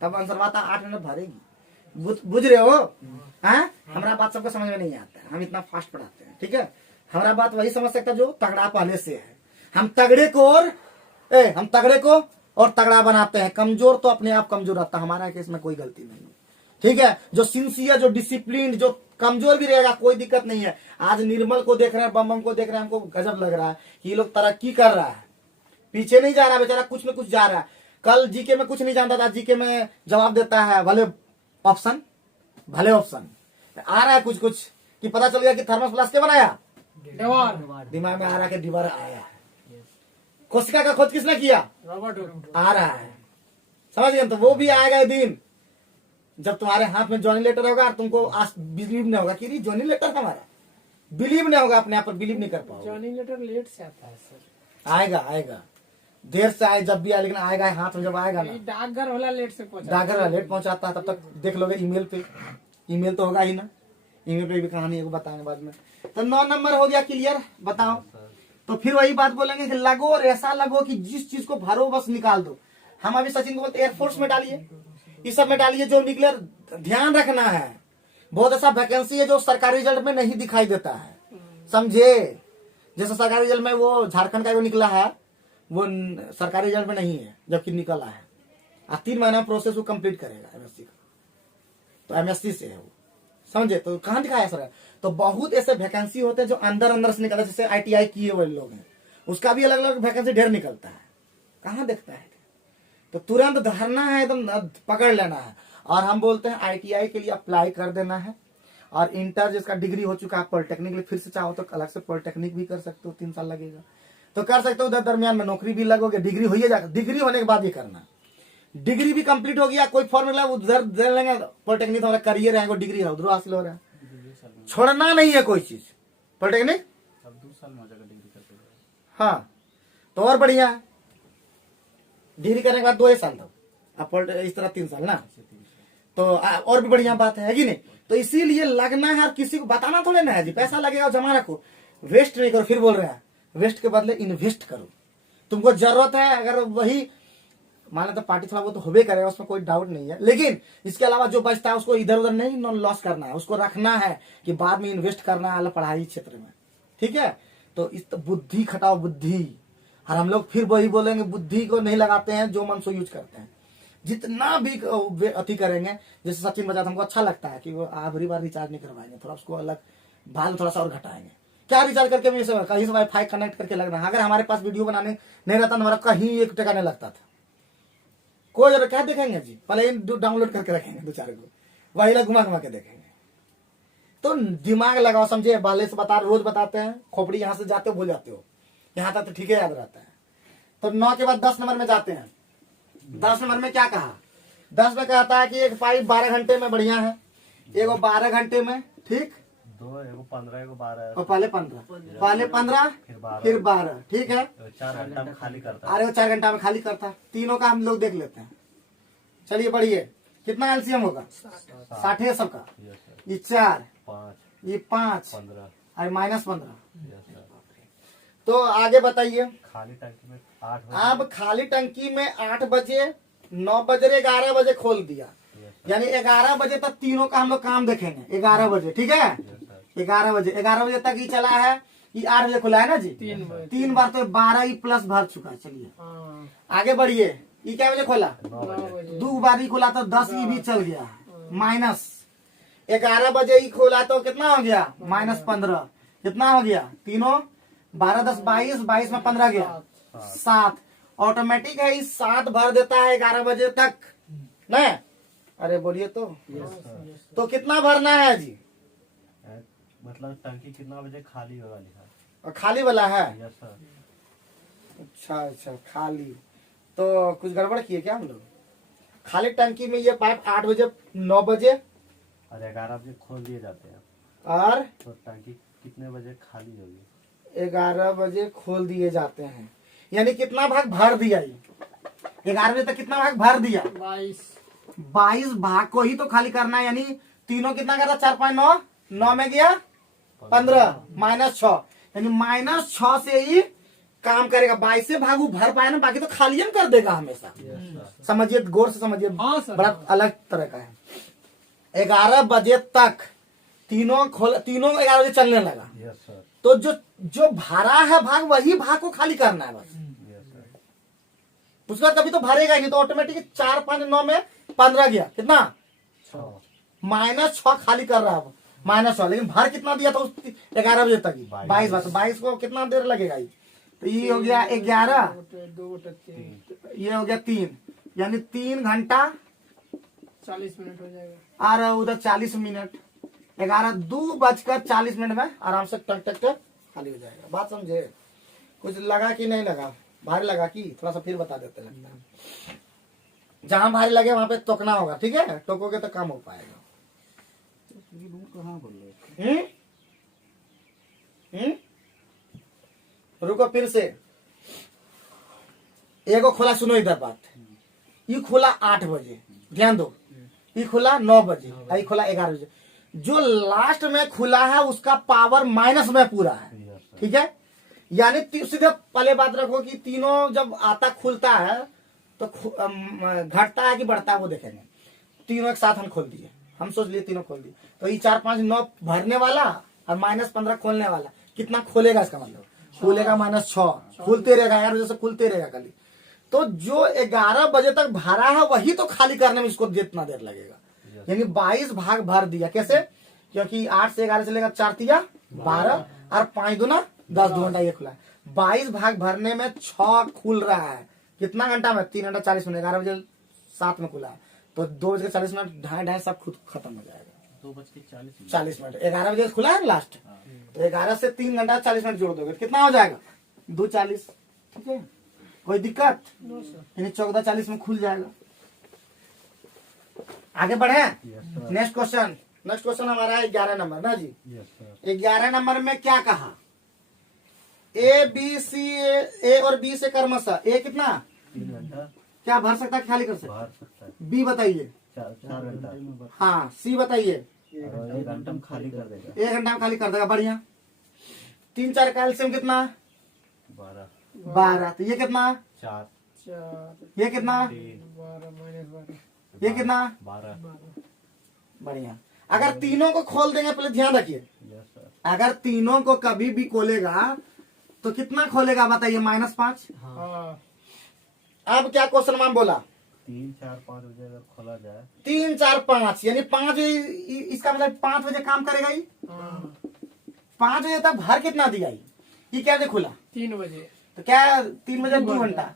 तब आंसर आता 8 मिनट भरेगी। बुझ रहे हो? हाँ, हमारा बात सबको समझ में नहीं आता है, हम इतना फास्ट पढ़ाते हैं। ठीक है, हमारा बात वही समझ सकता जो तगड़ा पहले से है। हम तगड़े को और तगड़ा बनाते हैं, कमजोर तो अपने आप कमजोर रहता है। हमारा केस में कोई गलती नहीं है। ठीक है, जो सिंसियर, जो डिसिप्लिन, जो कमजोर भी रहेगा कोई दिक्कत नहीं है। आज निर्मल को देख रहे हैं, बम को देख रहे हैं, हमको गजब लग रहा है कि ये लोग तरक्की कर रहा है, पीछे नहीं जा रहा बेचारा, कुछ न कुछ जा रहा है। कल जीके में कुछ नहीं जानता था, जीके में जवाब देता है भले ऑप्शन आ रहा है कुछ कि पता चल गया कि थर्मस फ्लास्क के बनाया, दिमाग में आ रहा है कि डिबर आया है। कोशिका का खोज किसने किया? आ रहा है, समझ गए? तो वो भी आएगा दिन जब तुम्हारे हाथ में जॉनी लेटर होगा और तुमको बिलीव नहीं होगा कि जॉनी लेटर हमारा, बिलीव नहीं होगा, अपने आप पर बिलीव नहीं कर पाओगे। जॉनी लेटर लेट से आता है सर। आएगा देर से आए, जब भी आए, लेकिन आएगा, हाथ में जब आएगा ना। डाकघर वाला लेट से पहुंचा, डाकघर वाला लेट पहुंचाता है, तब तक देख लोगे ईमेल पे। ईमेल तो होगा ही ना, ईमेल पे भी कहानी को बताएंगे बाद में। तो 9 नंबर हो गया क्लियर। बताओ, तो फिर वही बात बोलेंगे कि लगो और ऐसा लगो कि जिस चीज को भरो बस निकाल दो। हम अभी सचिन को बोलते एयरफोर्स में डालिए, इस सब में डालिए, जो निकले ध्यान रखना है। बहुत ऐसा वैकेंसी है जो सरकारी रिजल्ट में नहीं दिखाई देता है, समझे? जैसे सरकारी रिजल्ट में वो झारखंड का जो निकला है वो सरकारी रिजल्ट में नहीं है, जबकि निकला है। 3 महीना प्रोसेस वो कंप्लीट करेगा एमएससी का, तो एमएससी से है वो, समझे? तो कहाँ दिखाया सर? तो बहुत ऐसे वैकेंसी होते हैं जो अंदर से निकलते हैं, जैसे आईटीआई किए हुए लोग हैं, उसका भी अलग अलग वैकेंसी ढेर निकलता है, कहाँ देखता है? तो तुरंत धरना है, एकदम पकड़ लेना है। और हम बोलते हैं आईटीआई के लिए अप्लाई कर देना है, और इंटर जिसका डिग्री हो चुका है पॉलिटेक्निक लिए, फिर से चाहो तो अलग से पॉलिटेक्निक भी कर सकते हो, 3 साल लगेगा तो कर सकते हो। उधर दरमियान में नौकरी भी लगोगे, डिग्री हो ही जाएगा। डिग्री होने के बाद ये करना, डिग्री भी कंप्लीट हो गया, कोई फॉर्मूला उधर दे लेंगे, पॉलिटेक्निक हमारा करियर है, डिग्री है उधर हासिल हो रहा है, छोड़ना नहीं है कोई चीज। पॉलिटेक्निक अब 2 साल में हो जाएगा डिग्री करते हुए। हाँ, तो और बढ़िया है। डिग्री करने के बाद 2 साल तक, अब इस तरह 3 साल ना, तो और भी बढ़िया बात है कि नहीं? तो इसीलिए लगना है, और किसी को बताना तो लेना है जी, पैसा लगेगा जमा रखो, वेस्ट नहीं करो। फिर बोल रहे हैं वेस्ट के बदले इन्वेस्ट करो। तुमको जरूरत है, अगर वही मान तो पार्टी थोड़ा वो तो होबे करेगा, उसमें कोई डाउट नहीं है, लेकिन इसके अलावा जो बचता है उसको इधर उधर नहीं नॉन लॉस करना है, उसको रखना है कि बाद में इन्वेस्ट करना है पढ़ाई क्षेत्र में। ठीक है, तो इस बुद्धि खटाओ, बुद्धि। और हम लोग फिर वही बोलेंगे, बुद्धि को नहीं लगाते हैं, जो मन सो यूज करते हैं। जितना भी अति करेंगे, जैसे सचिन बचा, हमको अच्छा लगता है कि वो आखिरी बार रिचार्ज नहीं करवाएंगे, थोड़ा उसको अलग भाग थोड़ा सा और घटाएंगे। क्या रिचार्ज करके भी कहीं से वाईफाई कनेक्ट करके लगना है। अगर हमारे पास वीडियो बनाने नहीं रहता, हमारा कहीं 1 टका नहीं लगता था। कोई जरूर क्या देखेंगे जी, पहले डाउनलोड करके रखेंगे 2-4 को, वही लोग घुमा घुमा के देखेंगे। तो दिमाग लगाओ, समझे? पहले से रोज बताते हैं, खोपड़ी यहाँ से जाते हो भूल जाते हो, यहाँ तक तो ठीक है याद रहता है। तो 9 के बाद 10 नंबर में जाते हैं। 10 नंबर में क्या कहा? 10 में कहता है कि एक पाइप 12 घंटे में बढ़िया है, एगो 12 घंटे में, ठीक, 2, एगो 15, एगो 12, और पहले 15 फिर 12, ठीक है। 4 घंटा में खाली करता है। अरे वो 4 घंटा में खाली करता है। तीनों का हम लोग देख लेते हैं। चलिए बढ़िए, कितना एलसीएम होगा? 60 है सबका। Yes sir. ये 4, 5, ये 5 15, और -15। Yes sir. तो आगे बताइए। खाली टंकी में 8 बजे, अब खाली टंकी में 8 बजे, 9 बजे, 11 बजे खोल दिया, यस सर, यानी 11 बजे तक तीनों का हम लोग काम देखेंगे। 11 बजे, ठीक है, यस सर, 11 बजे तक ही चला है। ये 8 बजे खुला है ना जी, 3 बार, तो 12 ही प्लस भर चुका है। चलिए आगे बढ़िए। ये क्या बजे खोला? 9 बजे, 2 बार ही खोला तो 10 ही भी चल गया, माइनस। 11 बजे ही खोला तो कितना हो गया? -15। कितना हो गया? तीनों 12, 10, 22, 22 में 15 गया, 7। ऑटोमेटिक है, 7 भर देता है 11 बजे तक ना। अरे बोलिए तो कितना भरना है जी? मतलब टंकी कितना बजे खाली होगा लिखा है। और खाली वाला है? Yes sir. अच्छा, खाली। तो कुछ गड़बड़ किए क्या हम लोग? खाली टंकी में ये पाइप 8 बजे, 9 बजे और 11 बजे खोल दिए जाते हैं, और तो टंकी कितने बजे खाली होगी? 11 बजे खोल दिए जाते हैं। यानी कितना भाग भर दिया? 11 बजे तक कितना भाग भर दिया? 22 भाग को ही तो खाली करना है। यानी तीनों कितना करता? 4, 5, 9, 9 में गया 15, -6, यानी -6 से ही काम करेगा। 22 से भाग वो भर पाए ना, बाकी तो खाली हम कर देगा हमेशा। समझिए, गौर से समझिए, हाँ सर। बड़ा अलग तरह का है। 11 बजे तक तीनों 11 बजे चलने लगा, यस सर, तो जो भरा है भाग, वही भाग को खाली करना है बस। यस सर, उसका कभी तो भरेगा ही नहीं, तो ऑटोमेटिक 4 5 9 में 15 गया, कितना -6 खाली कर रहा है -6, लेकिन भर कितना दिया था उस 11 बजे तक ही, 22 बार। 22 को कितना देर लगेगा ये? तो ये हो गया 11, 2 ये हो गया 3, यानी 3 घंटा 40 मिनट हो जाएगा। और उधर 40 मिनट। 2:40 में आराम से टक टक टक खाली हो जाएगा। बात समझे? कुछ लगा कि नहीं लगा? भारी लगा कि थोड़ा सा फिर बता देते लगता है। जहां भारी लगे वहां पे टोकना होगा, ठीक है? टोकोगे तो काम हो पाएगा। ये रूम कहाँ बोल रहे हो? रुको फिर से एगो खोला, सुनो इधर बात। ये खुला 8 बजे, ध्यान दो। ये खुला 9 बजे, ये खुला 11 बजे। जो लास्ट में खुला है उसका पावर माइनस में पूरा है, यस सर, ठीक है? यानी सीधे पहले बात रखो कि तीनों जब आता खुलता है तो घटता है कि बढ़ता है वो देखेंगे। तीनों एक साथ हम खोल दिए, हम सोच लिए तीनों खोल दिए, तो ये 4 5 9 भरने वाला और -15 खोलने वाला, कितना खोलेगा इसका मतलब? खुलेगा -6, खुलते रहेगा 11 बजे से खुलते रहेगा खाली। तो जो 11 बजे तक भरा है वही तो खाली करने में इसको जितना देर लगेगा। यानी 22 भाग भर दिया। कैसे? क्योंकि 8 से 11 चलेगा, 4 तिया 12 और 5 दूना 10, 2 घंटा ये खुला है। 22 भाग भरने में 6 खुल रहा है, कितना घंटा में? 3 घंटा 40 मिनट। 11 बजे 7 में खुला है, तो 2:40 मिनट, ढाई सब खुद खत्म हो जाएगा। 2:40 मिनट 11 बजे खुला है लास्ट, तो 11 से 3 घंटा 40 मिनट जोड़ दोगे, कितना हो जाएगा? 2:40, ठीक है? कोई दिक्कत? यानी 14:40 में खुल जाएगा। आगे बढ़े, नेक्स्ट क्वेश्चन हमारा है 11 नंबर ना जी। यस सर, 11 नंबर में क्या कहा? ए बी सी, ए और बी से क्रमशः ए कितना 3 घंटा क्या भर सकता है, खाली कर सकता बाहर सकता है, है? बी बताइए। 4 घंटा, हाँ, सी बताइए। और 1 घंटा में खाली कर देगा, 1 घंटा में खाली कर देगा, बढ़िया। 3 4 कैल्शियम कितना? 12, 12। तो ये कितना? 4, 4 ये कितना? 12 -12 ये कितना? 12, बढ़िया। अगर तीनों को खोल देंगे, पहले ध्यान रखिए, यस सर, अगर तीनों को कभी भी खोलेगा तो कितना खोलेगा बताइए? -5। हाँ। अब क्या क्वेश्चन मैम बोला? 3 4 5 बजे अगर खोला जाए, 3 4 5, यानी 5 बजे, इसका मतलब 5 बजे काम करेगा ही। हाँ। 5 बजे तक भर कितना दिया ये क्या बजे खुला? 3 बजे, तो क्या 3 बजे 2 घंटा,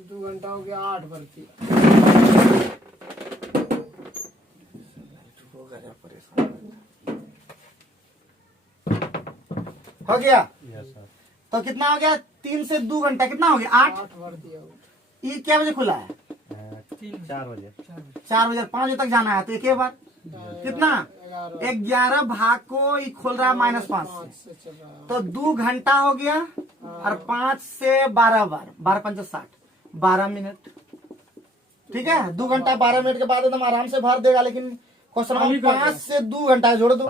2 घंटा हो गया, 8 भरती। हो गया? यस सर, तो कितना हो गया? 3 से 2 घंटा, कितना हो गया? 8। 8 भरती है। ये क्या बजे खुला है? 4 बजे, 4 बजे। 5 बजे तक जाना है, तो एक ही बार कितना? 11 भाग को ये खोल रहा है -5 से, से चल रहा है। तो 2 घंटा हो गया, और 5 से 12 बार, 12 5 60, 12 मिनट, ठीक है? 2 घंटा 12 मिनट के बाद एकदम आराम से भर देगा। लेकिन क्वेश्चन 5 से 2 घंटा जोड़ दो,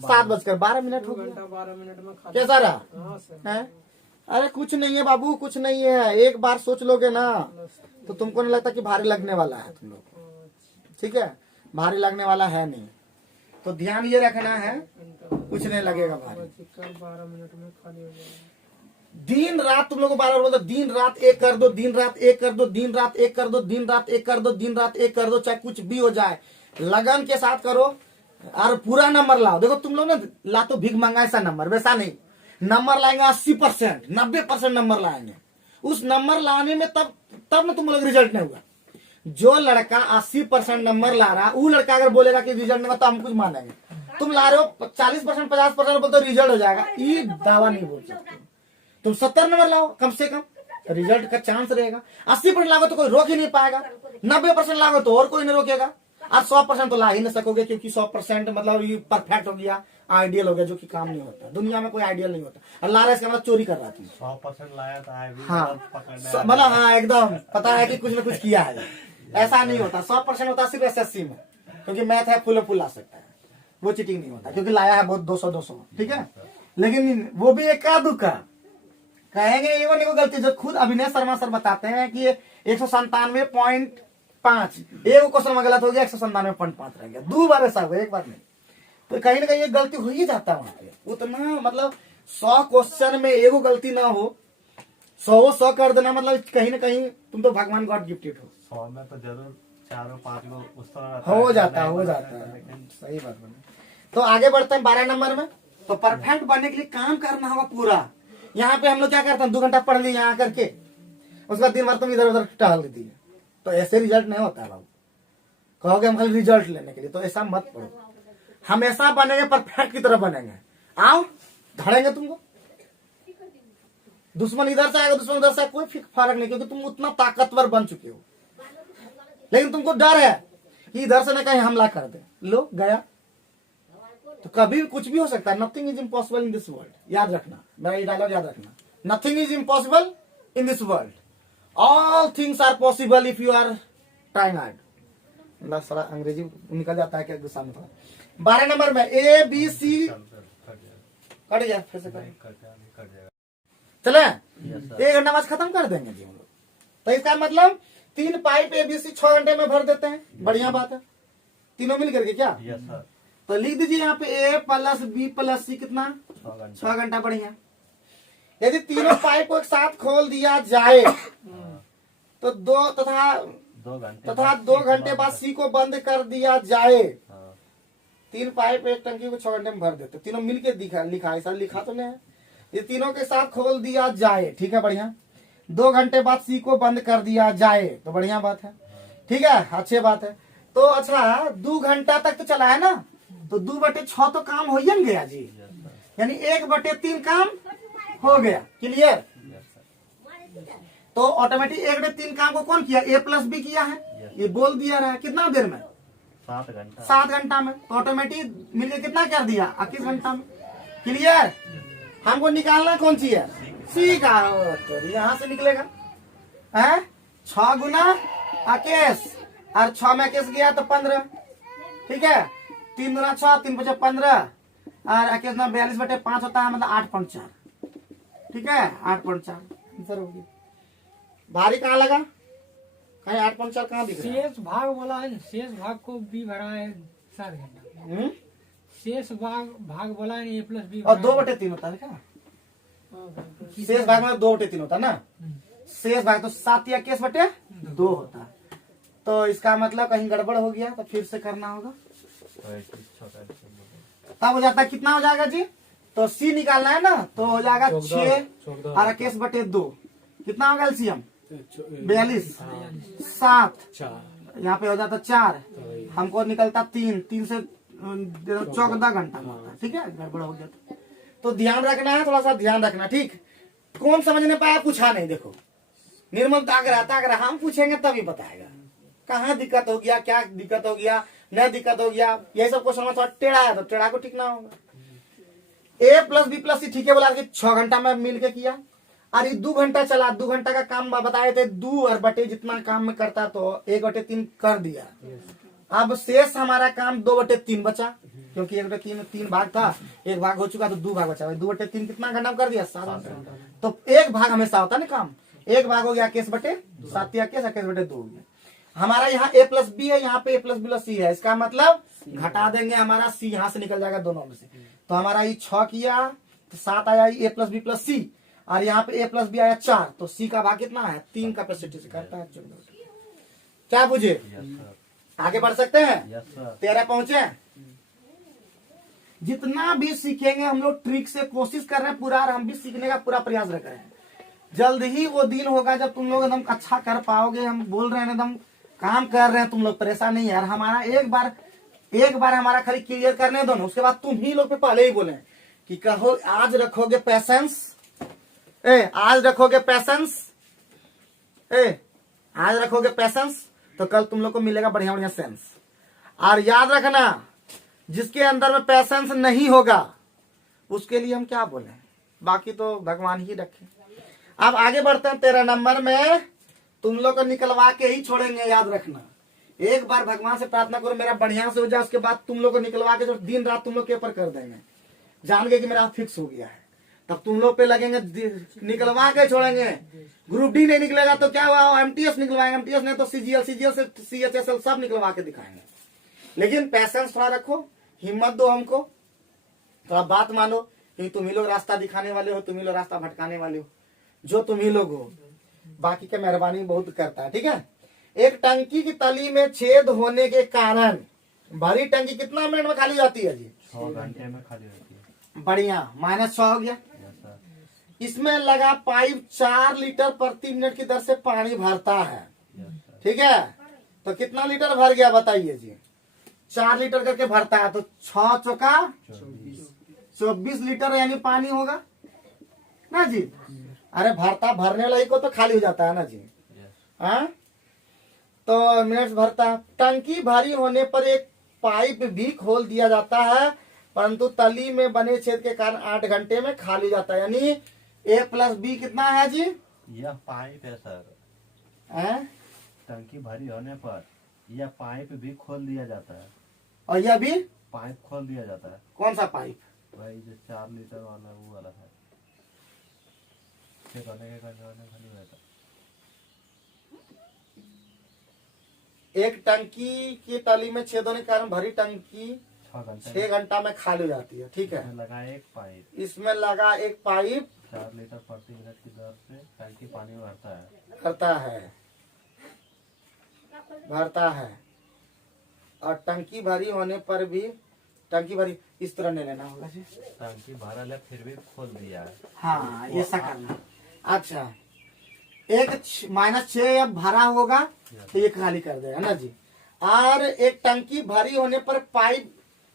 7:12 हो 2 गया। घंटा 12 मिनट में खाली। कैसा रहा? हाँ सर। है? अरे कुछ नहीं है बाबू, कुछ नहीं है। एक बार सोच लोगे ना तो तुमको नहीं लगता कि भारी लगने वाला है तुम लोग, ठीक है? भारी लगने वाला है नहीं, तो ध्यान ये रखना है, कुछ नहीं लगेगा भारी। 12 मिनट में खाली हो जाएगा। दिन रात तुम लोग को बार-बार बोलते, दिन रात एक कर दो, दिन रात एक कर दो, दिन रात एक कर दो, दिन रात एक कर दो, दिन रात एक कर दो, चाहे कुछ भी हो जाए, लगन के साथ करो और पूरा नंबर लाओ। देखो तुम लोग ना ला तो भीख मंगा ऐसा नंबर, वैसा नहीं। नंबर लाएंगे 80%, 90% नंबर लाएंगे। उस नंबर लाने में तब ना तुम लोग रिजल्ट नहीं हुआ। जो लड़का 80% नंबर ला रहा, वो लड़का अगर बोलेगा कि रिजल्ट नहीं हुआ तो हम कुछ मानेंगे। तुम ला रहे हो 40% 50% बोलते रिजल्ट हो जाएगा, ये दावा नहीं बोल सकते। तुम 70 नंबर लाओ कम से कम, रिजल्ट का चांस रहेगा। 80% लागो तो कोई रोक ही नहीं पाएगा, 90% लागो तो और कोई नहीं रोकेगा, और 100% तो ला ही नहीं सकोगे, क्योंकि 100% मतलब ये परफेक्ट हो गया, आइडियल हो गया, जो कि काम नहीं होता। दुनिया में कोई आइडियल नहीं होता। और ला रहा है इसका मतलब चोरी कर रहा था। 100% लाया था आई भी, हाँ, पकड़ना मतलब हाँ एकदम पता है कि कुछ न कुछ किया है। ऐसा नहीं होता, 100% होता सिर्फ SSC में, क्योंकि मैथ है, फुल ला सकता है, वो चीटिंग नहीं होता, क्योंकि लाया है बहुत 200, ठीक है? लेकिन वो भी एक का दुका कहेंगे ये वो नहीं, वो गलती जो खुद अभिनय शर्मा सर बताते हैं कि 197.5, एक क्वेश्चन में गलत हो गया, 197.5 रह गया, 2 बार ऐसा हुआ, 1 बार नहीं। तो कहीं ना कहीं ये गलती हो ही जाता है वहां पे। उतना मतलब 100 क्वेश्चन में एगो गलती ना हो, 100 कर देना, मतलब कहीं ना कहीं तुम तो भगवान गॉड गिफ्टेड हो। 100 में तो जरूर 4-5 को उस तरह हो जाता है लेकिन सही बात बने। तो आगे बढ़ते हैं 12 नंबर में। तो परफेक्ट बनने के लिए काम करना होगा पूरा। यहाँ पे हम लोग क्या करते हैं, 2 घंटा पढ़ लिए यहाँ करके, उसके बाद दिन भर तुम इधर उधर टहल देती है, तो ऐसे रिजल्ट नहीं होता है बाबू। कहोगे हम खाली रिजल्ट लेने के लिए, तो ऐसा मत पढ़ो। हमेशा बनेंगे परफेक्ट की तरह बनेंगे। आओ धड़ेंगे तुमको, दुश्मन इधर से आएगा दुश्मन उधर से आएगा, कोई फर्क नहीं, क्योंकि तुम उतना ताकतवर बन चुके हो। लेकिन तुमको डर है कि इधर से ना कहीं हमला कर दे, लो गया। तो कभी कुछ भी हो सकता है। Nothing is impossible in this world. याद रखना, मेरा ये डायलॉग याद रखना। Nothing is impossible in this world, all things are possible if you are trying hard. मतलब सारा अंग्रेजी निकल जाता है क्या गुस्सा में थोड़ा। 12 नंबर में ए बी सी कट गया, फिर से कट जाएगा। चले Yes, sir. 1 घंटा बाद खत्म कर देंगे जी हम लोग। तो इसका मतलब 3 पाइप एबीसी 6 घंटे में भर देते हैं, बढ़िया बात है। तीनों मिल करके क्या, यस सर, तो लिख दीजिए यहाँ पे ए प्लस बी प्लस सी कितना, 6 घंटे। 6 घंटा, बढ़िया। यदि तीनों पाइप को एक साथ खोल दिया जाए तो 2 तथा 2 घंटे 2 घंटे बाद सी को बंद कर दिया जाए। हाँ, 3 पाइप एक टंकी को 6 घंटे में भर देते, तीनों मिलके लिखा ऐसा लिखा तो नहीं है। ये तीनों के साथ खोल दिया जाए, ठीक है, बढ़िया। 2 घंटे बाद सी को बंद कर दिया जाए, तो बढ़िया बात है, ठीक है, अच्छी बात है। तो अच्छा 2 घंटा तक तो चला है ना, तो 2/6 तो काम हो ही गया जी, यस सर, यानी 1/3 काम हो गया, क्लियर। यस सर, तो ऑटोमेटिक 1/3 काम को कौन किया, ए प्लस बी किया है, ये बोल दिया रहा है। कितना देर में, 7 घंटा। 7 घंटा में। तो ऑटोमेटिक मिलकर कितना कर दिया, 21 घंटा में, क्लियर। हमको निकालना कौन सी है, सी का, तो यहाँ से निकलेगा है 6 गुना 21, और 6 में 21 गया तो 15, ठीक है। 3 गुना 6, 3 5 15, और 21 में 42/5 होता है, मतलब 8.4, ठीक है, 8.4 आंसर हो गया। भारी कहाँ लगा, कहीं 8.4 कहाँ दिख रहा है? शेष भाग बोला है, शेष भाग को बी भरा है 7 घंटा। शेष भाग बोला है ए प्लस बी, और 2/3 होता है क्या, शेष भाग में 2/3 होता है ना, शेष भाग तो 7 या 21/2 होता है। तो इसका मतलब कहीं गड़बड़ हो गया, तो फिर से करना होगा, तो 6 घंटे। तब हो जाता है, कितना हो जाएगा जी, तो सी निकालना है ना, तो हो जाएगा 6 और 21/2, कितना होगा एलसीएम, 42, 7, यहाँ पे हो जाता 4, हमको निकलता 3 से 14 घंटा में होता है, ठीक है, गड़बड़ हो गया तो ध्यान रखना है, थोड़ा सा ध्यान रखना, ठीक। कौन समझ नहीं पाया, पूछा नहीं, देखो निर्मल ताक रहा, हम पूछेंगे तभी बताएगा कहाँ दिक्कत हो गया, क्या दिक्कत हो गया, न दिक्कत हो गया, यही सब क्वेश्चन में थोड़ा टेढ़ा है, तो टेढ़ा को टिकना होगा। ए प्लस बी प्लस सी, ठीक है, बोला कि 6 घंटा में मिल के किया, और 2 घंटा चला, 2 घंटा का काम बताए थे, 2 और बटे जितना काम में करता, तो 1/3 कर दिया। अब शेष हमारा काम 2/3 बचा, क्योंकि 1/3 में 3 भाग था, 1 भाग हो चुका, तो 2 भाग बचा। 2/3 कितना घंटा में कर दिया, 7 घंटा। तो 1 भाग हमेशा होता है ना काम, 1 भाग हो गया 21/7 या 21/2 हो गया। हमारा यहाँ ए प्लस बी है, यहाँ पे ए प्लस बी प्लस सी है, इसका मतलब घटा देंगे, हमारा सी यहाँ से निकल जाएगा दोनों में से। तो हमारा ये 6 किया तो 7 आया ए प्लस बी प्लस सी, और यहाँ पे ए प्लस बी आया 4, तो सी का भाग कितना है, 3 कैपेसिटी से करता है 14। क्या बुझे, यस सर, आगे बढ़ सकते हैं, यस सर, 13 पहुंचे। जितना भी सीखेंगे हम लोग ट्रिक से कोशिश कर रहे हैं पूरा, और हम भी सीखने का पूरा प्रयास रख रहे हैं। जल्द ही वो दिन होगा जब तुम लोग एकदम अच्छा कर पाओगे। हम बोल रहे हैं एकदम काम कर रहे हैं, तुम लोग परेशान नहीं यार। हमारा एक बार हमारा खाली क्लियर करने दो ना, उसके बाद तुम ही लोग पे पहले ही बोले कि कहो आज रखोगे पैसेंस, आज रखोगे पैसेंस, आज रखोगे पैसेंस, तो कल तुम लोग को मिलेगा बढ़िया बढ़िया सेंस। और याद रखना, जिसके अंदर में पैसेंस नहीं होगा उसके लिए हम क्या बोले, बाकी तो भगवान ही रखे। अब आगे बढ़ते हैं 13 नंबर में, तुम लोग को निकलवा के ही छोड़ेंगे, याद रखना। एक बार भगवान से प्रार्थना करो मेरा बढ़िया से हो जाए, उसके बाद तुम लोग को निकलवा के जो दिन रात तुम लोग के ऊपर कर देंगे, जान गए कि मेरा फिक्स हो गया है। तब तुम लोग पे लगेंगे निकलवा के छोड़ेंगे। ग्रुप डी नहीं निकलेगा तो क्या हुआ, एमटीएस निकलवाएंगे, एमटीएस नहीं तो सीजीएल, सीजीएल से सीएचएसएल सब निकलवा के दिखाएंगे। लेकिन पैसेंस थोड़ा रखो, हिम्मत दो हमको, थोड़ा बात मानो कि तुम ही लोग रास्ता दिखाने वाले हो, तुम ही लोग रास्ता भटकाने वाले हो, जो तुम ही लोग हो। बाकी का मेहरबानी बहुत करता है, ठीक है। एक टंकी की तली में छेद होने के कारण भरी टंकी कितना मिनट में खाली हो जाती है जी? 6 घंटे में खाली होती है। बढ़िया, -6 हो गया। Yes sir. इसमें लगा पाइप 4 लीटर प्रति मिनट की दर से पानी भरता है, यस सर। ठीक है। तो कितना लीटर भर गया बताइए जी? 4 लीटर करके भरता है, तो 6 चौका 24 लीटर यानी पानी होगा ना जी। अरे भरने वाला ही को तो खाली हो जाता है ना जी। यस। हाँ, तो मिनट भरता है। टंकी भारी होने पर एक पाइप भी खोल दिया जाता है, परंतु तली में बने छेद के कारण 8 घंटे में खाली जाता है। यानी A+B कितना है जी? यह पाइप है सर। हैं? टंकी भरी होने पर यह पाइप भी खोल दिया जाता है। और यह भी पाइप खोल दिया जाता है। कौन सा पाइप? वही जो 4 लीटर वाला वो वाला है। छेद होने के कारण खाली रहता है। एक टंकी की तली में छेद होने के कारण भरी टंकी 6 घंटा में खाली हो जाती है, ठीक है। इसमें लगा एक पाइप, इसमें लगा एक पाइप 4 लीटर प्रति मिनट की दर से टंकी पानी भरता है। भरता है। और टंकी भरी होने पर भी, टंकी भरी इस तरह नहीं लेना होगा जी। टंकी भरल है फिर भी खोल दिया है। हाँ, ऐसा करना। अच्छा, एक -6 अब भरा होगा तो ये खाली कर देगा ना जी। और एक टंकी भरी होने पर पाइप,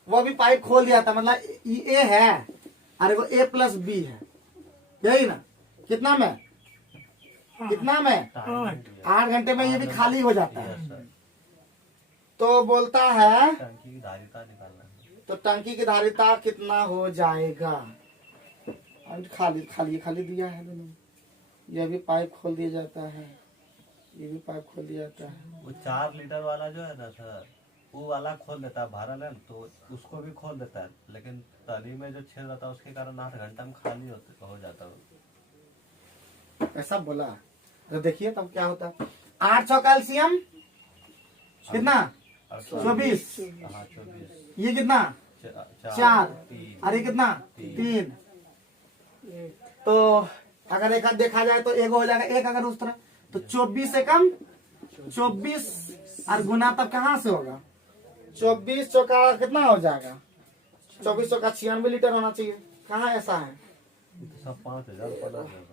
वो भी पाइप खोल दिया था, मतलब ए है और वो A+B है, यही ना। कितना में? 8 घंटे में ये भी खाली हो जाता है। Yes sir. तो बोलता है, टंकी की धारिता निकालना है। तो टंकी की धारिता कितना हो जाएगा? खाली दिया है दोनों। यह भी पाइप खोल दिया जाता है, ये भी पाइप खोल दिया जाता है। वो 4 लीटर वाला जो है ना सर, वो वाला खोल देता है, भरल है तो उसको भी खोल देता है, लेकिन तली में जो छेद रहता है उसके कारण 8 घंटा में खाली हो जाता है। ऐसा बोला तो देखिए तब क्या होता है। 800 कैल्शियम कितना? 24। हाँ 24। ये कितना? 4। अरे कितना? 3। तो अगर एक देखा जाए तो एगो हो जाएगा, एक अगर उस तरह तो 24 से कम 24 और गुना तब कहाँ से होगा? 24 चौका कितना हो जाएगा? 24 चौका 96 लीटर होना चाहिए। कहाँ ऐसा है? सब 5000 पड़ा है।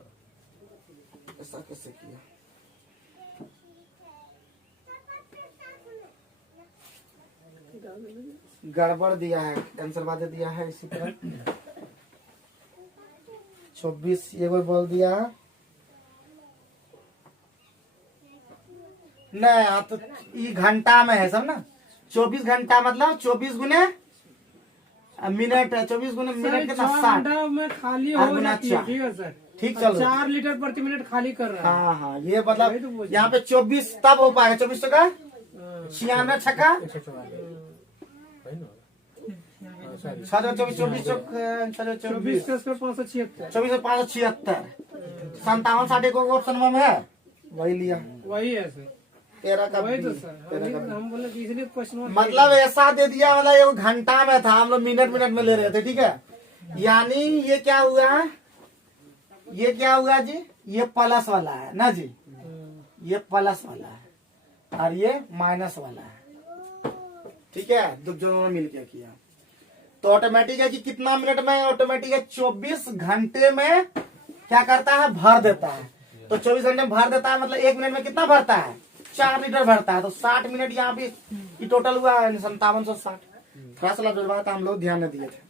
ऐसा कैसे किया? गड़बड़ दिया है, आंसर बादे दिया है इसी तरह। 24 ये कोई बोल दिया नहीं, तो ये घंटा में है सब ना। 24 घंटा मतलब 24 गुने मिनट, 24 गुने मिनट कितना? 60 घंटा में खाली और हो गुना जाती है, 4। ठीक है सर। ठीक, चलो 4 लीटर प्रति मिनट खाली कर रहा है। हाँ, ये वही तो मतलब बोल यहाँ पे 24 तब हो पाएगा। 24 टका हाँ। 96 छक्का 24 24 24 का स्क्वायर 576। 24 576 57 60 को ऑप्शन में है, वही लिया। वही है सर, 13 का वही तो B, सर। 13 का B। हम बोले कि इसलिए क्वेश्चन मतलब ऐसा दे दिया, मतलब ये घंटा में था, हम लोग मिनट में ले रहे थे, ठीक है। यानी ये क्या हुआ? ये क्या हुआ जी? ये प्लस वाला है ना जी, ये प्लस वाला है और ये माइनस वाला है, ठीक है। दोनों मिल के किया तो ऑटोमेटिक है कि कितना मिनट में? ऑटोमेटिक है 24 घंटे में क्या करता है? भर देता है। तो 24 घंटे में भर देता है, मतलब 1 मिनट में कितना भरता है? 4 लीटर भरता है। तो 60 मिनट यहाँ पे ये टोटल हुआ 5760। थोड़ा सा लफड़ा था, हम लोग ध्यान नहीं दिए थे।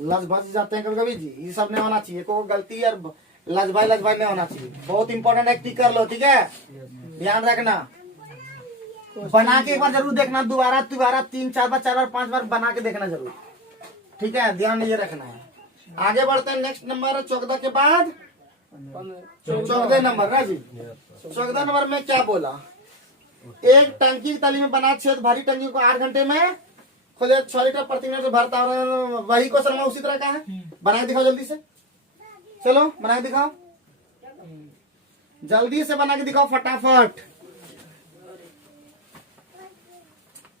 लज बच जाते हैं कभी कभी जी, ये सब नहीं होना चाहिए। कोई गलती और लजभाई नहीं होना चाहिए। बहुत इंपॉर्टेंट है, टिक कर लो, ठीक है। ध्यान रखना, बना के एक बार जरूर देखना, दोबारा 3 4 बार 4 बार 5 बार बना के देखना जरूर, ठीक है। ध्यान ये रखना है। आगे बढ़ते हैं, नेक्स्ट नंबर है 14 के बाद 14 नंबर ना जी। 14 नंबर में क्या बोला? एक टंकी की तली में बना छेद भरी टंकी को 8 घंटे में खोले 6 लीटर प्रति मिनट से भरता है, और वही क्वेश्चन उसी तरह का है। बना के दिखाओ जल्दी से, चलो बना के दिखाओ, जल्दी से बना के दिखाओ फटाफट।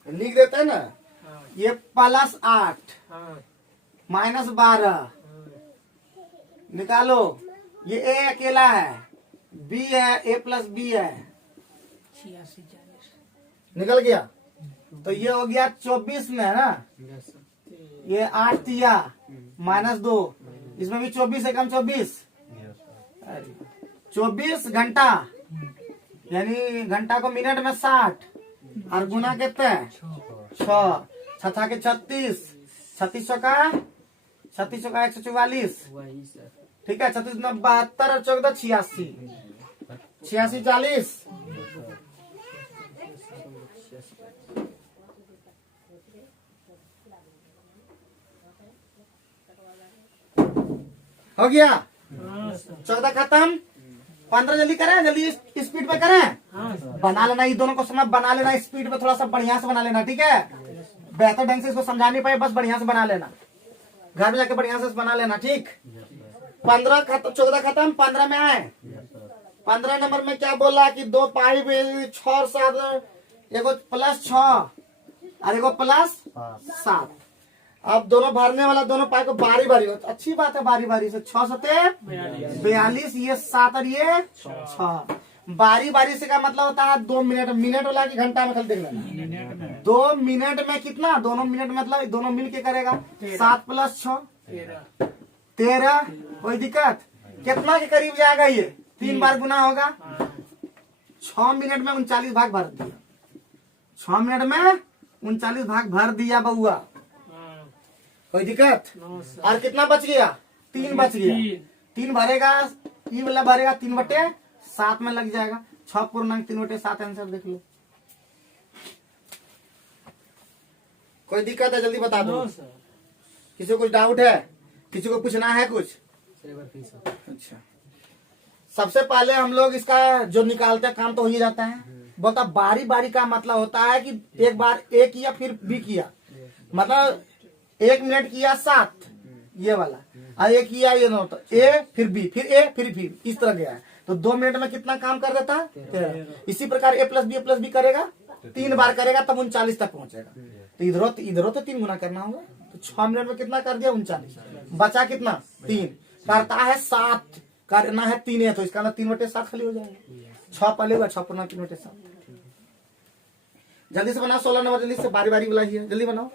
लिख देते हैं ना, ये +8 -12 निकालो। ये ए अकेला है, बी है, ए प्लस बी है, 86 40 निकल गया। तो ये हो गया 24 में है ना, ये 8 तिया -2, इसमें भी 24 है, कम 24, 24 घंटा, यानी घंटा को मिनट में 60 और गुना कितने 6 छठा के 36, 36 का 144, ठीक है। 36 9 72 और 14 86, 86 40, हो गया। 14 खत्म, 15 जल्दी करें, जल्दी स्पीड पे करें। बना लेना, ये दोनों को समय बना लेना, स्पीड पे थोड़ा सा बढ़िया से बना लेना, ठीक है। बेहतर ढंग से इसको समझा नहीं पाए, बस बढ़िया से बना लेना, घर में जाके बढ़िया से बना लेना, ठीक। 15 खत्म, 14 खत्म, 15 में आए। 15 नंबर में क्या बोला कि 2 पाइप 6 और 7, एगो +6 और एगो +7। अब दोनों भरने वाला दोनों पाइप को बारी बारी, अच्छी बात है, बारी बारी से 6 सते 42, ये 7 और ये 6, बारी बारी से का मतलब होता है 2 मिनट, मिनट वाला की घंटा में, कल देख लेना 2 मिनट में कितना, दोनों मिनट मतलब दोनों मिल के करेगा 7 + 6 13, कोई दिक्कत, कितना के करीब जाएगा, ये 3 बार गुना होगा। 6 मिनट में 39 भाग भर दिया, 6 मिनट में 39 भाग भर दिया बउआ, कोई दिक्कत। और कितना बच गया, 3 बच गया, 3 भरेगा, ये वाला भरेगा 3/7 में लग जाएगा, 6.3/7 आंसर देख लो। कोई दिक्कत है जल्दी बता दो, किसी को कुछ डाउट है, किसी को पूछना है कुछ। अच्छा, सबसे पहले हम लोग इसका जो निकालते हैं काम तो हो ही जाता है। बोलता बारी बारी का मतलब होता है कि एक बार ए किया फिर बी किया, मतलब 1 मिनट किया 7 ये वाला, और एक किया ये नोट, ए फिर बी फिर ए फिर बी, इस तरह गया है। तो 2 मिनट में कितना काम कर देता है 13। इसी प्रकार ए प्लस बी करेगा, 3 बार करेगा तब 39 तक पहुंचेगा। तो इधरों तो 3 गुना करना होगा, तो 6 मिनट में कितना कर दिया 39, बचा कितना 3, करता है 7, करना है 3 है, तो इसका ना 3/7 खाली हो जाएगा, 6 पहले हुआ, 6.3/7। जल्दी से बनाओ 16 नंबर, जल्दी से, बारी बारी वाला ही है, जल्दी बनाओ,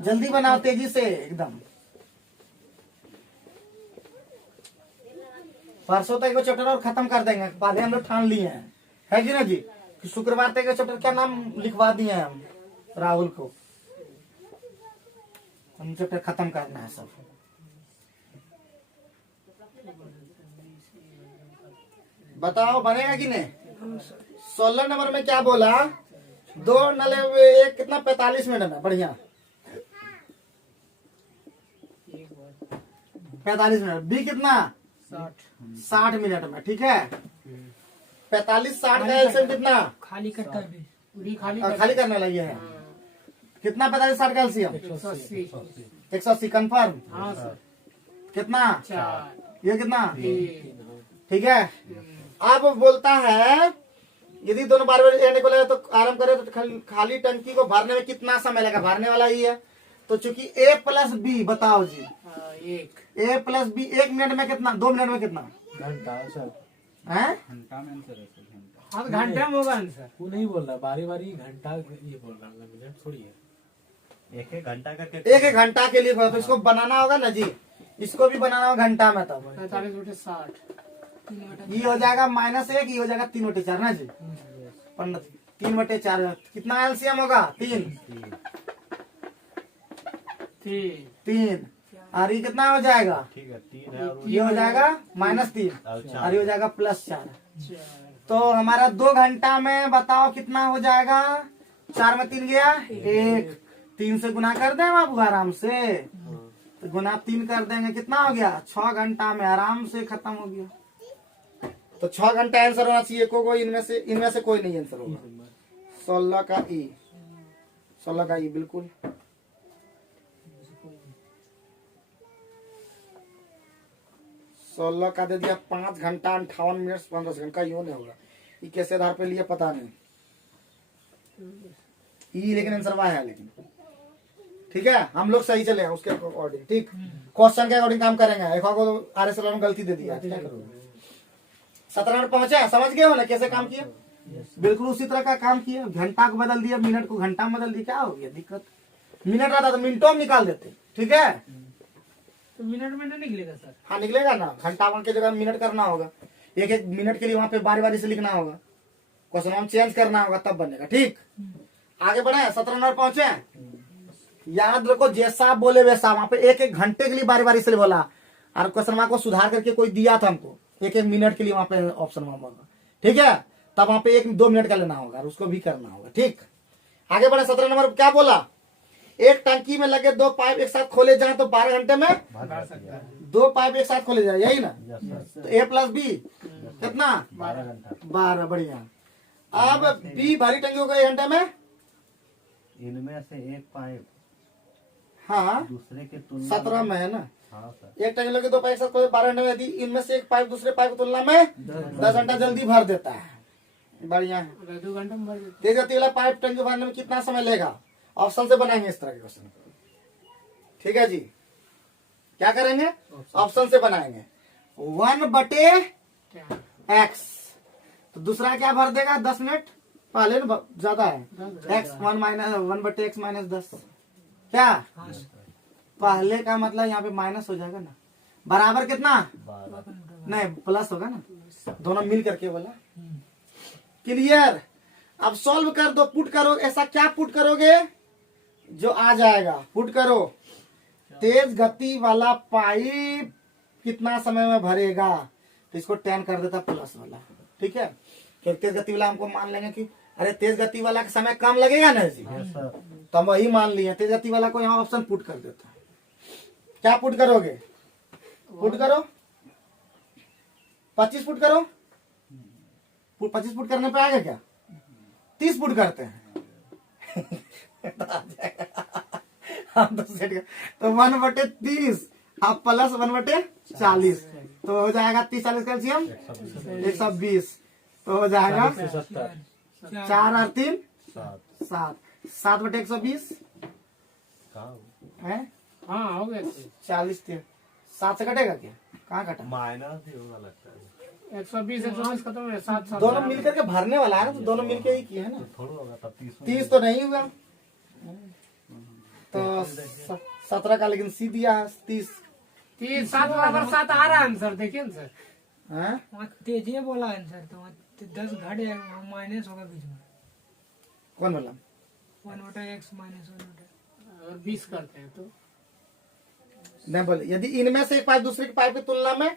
जल्दी बनाओ तेजी से एकदम। परसों तक वो चैप्टर और खत्म कर देंगे, पहले हम लोग ठान लिए हैं, है कि ना जी। शुक्रवार तक चैप्टर क्या नाम लिखवा दिए हैं हम राहुल को, हम चैप्टर खत्म करना है सब। बताओ बनेगा कि नहीं। 16 नंबर में क्या बोला, 2 नले 1 कितना 45 मिनट में, बढ़िया 45 मिनट, बी कितना 60 मिनट में, ठीक है। 45 60 का एलसीएम कितना, खाली कट कर दे, पूरी खाली करने लगे है, कितना 45 60 का एलसीएम 180, कंफर्म, कितना 4, ये कितना, ठीक है। अब बोलता है यदि दोनों बार बार एंड को लगे तो आराम करे तो खाली टंकी को भरने में कितना समय लगेगा, भरने वाला ही है। तो चूंकि ए प्लस बी, बताओ जी, ए प्लस बी 1 मिनट में कितना, 2 मिनट में कितना, घंटा सर, है घंटा में आंसर है सर, घंटा। अब घंटे में होगा आंसर, वो नहीं बोल रहा, बारी बारी घंटा ये बोल रहा, मिनट थोड़ी है। 1 घंटा का एक घंटा के लिए, तो इसको बनाना होगा ना जी, इसको भी बनाना होगा घंटा में, तब 45/60 ये हो जाएगा -1, ये हो जाएगा 3/4 ना जी, 3/4 कितना एलसीएम होगा 3, और ये कितना हो जाएगा, ठीक है 3 है, और ये हो जाएगा -3 और ये हो जाएगा +4। 4 तो हमारा 2 घंटा में बताओ कितना हो जाएगा, 4 में 3 गया 1, 3 से गुना कर दे बाबू आराम से, तो गुना 3 कर देंगे, कितना हो गया 6 घंटा में आराम से खत्म हो गया। तो 6 घंटा आंसर होना चाहिए, को इनमें से कोई नहीं आंसर होगा। 16 का ई, 16 का ई बिल्कुल। 16 का दे दिया 5 घंटा 58 मिनट 15 सेकंड का, यूं नहीं होगा। ये कैसे आधार पे लिए पता नहीं, ई लेकिन आंसर वाह है। लेकिन ठीक है, हम लोग सही चले हैं उसके अकॉर्डिंग। ठीक, क्वेश्चन के अकॉर्डिंग काम करेंगे। एक को RS ने गलती दे दिया, क्या करोगे? 17 मिनट पहुंचे, समझ गए हो ना कैसे काम किया? बिल्कुल उसी तरह का काम किया। घंटा को बदल दिया, मिनट को घंटा में बदल दिया, क्या हो गया दिक्कत? मिनट रहता तो मिनटों में निकाल देते। ठीक है, तो मिनट में नहीं निकलेगा सर? हाँ निकलेगा ना, घंटा वन के जगह मिनट करना होगा। एक एक मिनट के लिए वहां पे बारी बारी से लिखना होगा, क्वेश्चन हम चेंज करना होगा, तब बनेगा। ठीक, आगे बढ़े। 17 मिनट पहुंचे, याद रखो जैसा आप बोले वैसा। वहां पे एक एक घंटे के लिए बारी बारी से बोला, और क्वेश्चन को सुधार करके कोई दिया था हमको, एक एक मिनट के लिए वहां पे ऑप्शन होगा। ठीक है, तब वहां पे 1-2 मिनट का लेना होगा और उसको भी करना होगा। ठीक, आगे बढ़े। 17 नंबर क्या बोला? एक टंकी में लगे 2 पाइप एक साथ खोले जाए तो 12 घंटे में 2 पाइप एक साथ खोले जाए, यही ना? तो A + B कितना? 12 घंटा। 12, बढ़िया। अब B भारी टंकी हो गई 1 घंटे में, इनमें से एक पाइप हाँ दूसरे के तुलना 17 में है ना। हाँ सर। एक टंकी लगे 2 पाइप एक साथ खोले 12 घंटे में, यदि इनमें से एक पाइप दूसरे पाइप की तुलना में 10 घंटा जल्दी भर देता है, बढ़िया है। 2 घंटे में भर देते। तेज गति वाला पाइप टंकी भरने में कितना समय लेगा? ऑप्शन से बनाएंगे इस तरह के क्वेश्चन। ठीक है जी, क्या करेंगे? ऑप्शन से बनाएंगे। 1/x, तो दूसरा क्या भर देगा? 10 मिनट पहले ना, ज्यादा है। x 1/x - 10, क्या पहले का मतलब यहाँ पे माइनस हो जाएगा ना, बराबर कितना? 12। नहीं प्लस होगा ना, दोनों मिल करके बोला। क्लियर? अब सॉल्व कर दो, पुट करो। ऐसा क्या पुट करोगे जो आ जाएगा? पुट करो, तेज गति वाला पाइप कितना समय में भरेगा, तो इसको 10 कर देता प्लस वाला। ठीक है, क्योंकि तेज गति वाला हमको मान लेंगे कि अरे तेज गति वाला का समय कम लगेगा ना जी, यस सर। तो हम वही मान लिए। तेज गति वाला को यहाँ ऑप्शन पुट कर देता है। क्या पुट करोगे? पुट करो 25 पुट करो। 25 पुट करने पे आएगा क्या? 30 पुट करते हैं हम तो सेट कर, तो 1/30 आप प्लस 1/40, तो हो जाएगा 30-40 कैल्शियम 120, तो हो जाएगा 70। 4 और 3 7। 7, 7/120 कहाँ? है हाँ हो गया। 40। 7 से कटेगा क्या? कहाँ कटा? माइनस भी होगा लगता है। 120 खत्म है। 7 दोनों मिल करके भरने वाला है ना, तो दोनों मिल के ही किए है ना। थोड़ा होगा तब 30 30 तो नहीं हुआ, तो 17 का लेकिन सी दिया है 30। 7 बराबर 7 आ रहा है आंसर, देखिए ना सर। हाँ? वहाँ तेजे बोला आंसर, तो वहाँ 10 घट जाएगा, माइनस होगा बीच में। कौन बोला? 1/x - 1/, अगर 20 करते हैं तो नहीं बोले, यदि इनमें से एक पाइप दूसरे की पाइप की तुलना में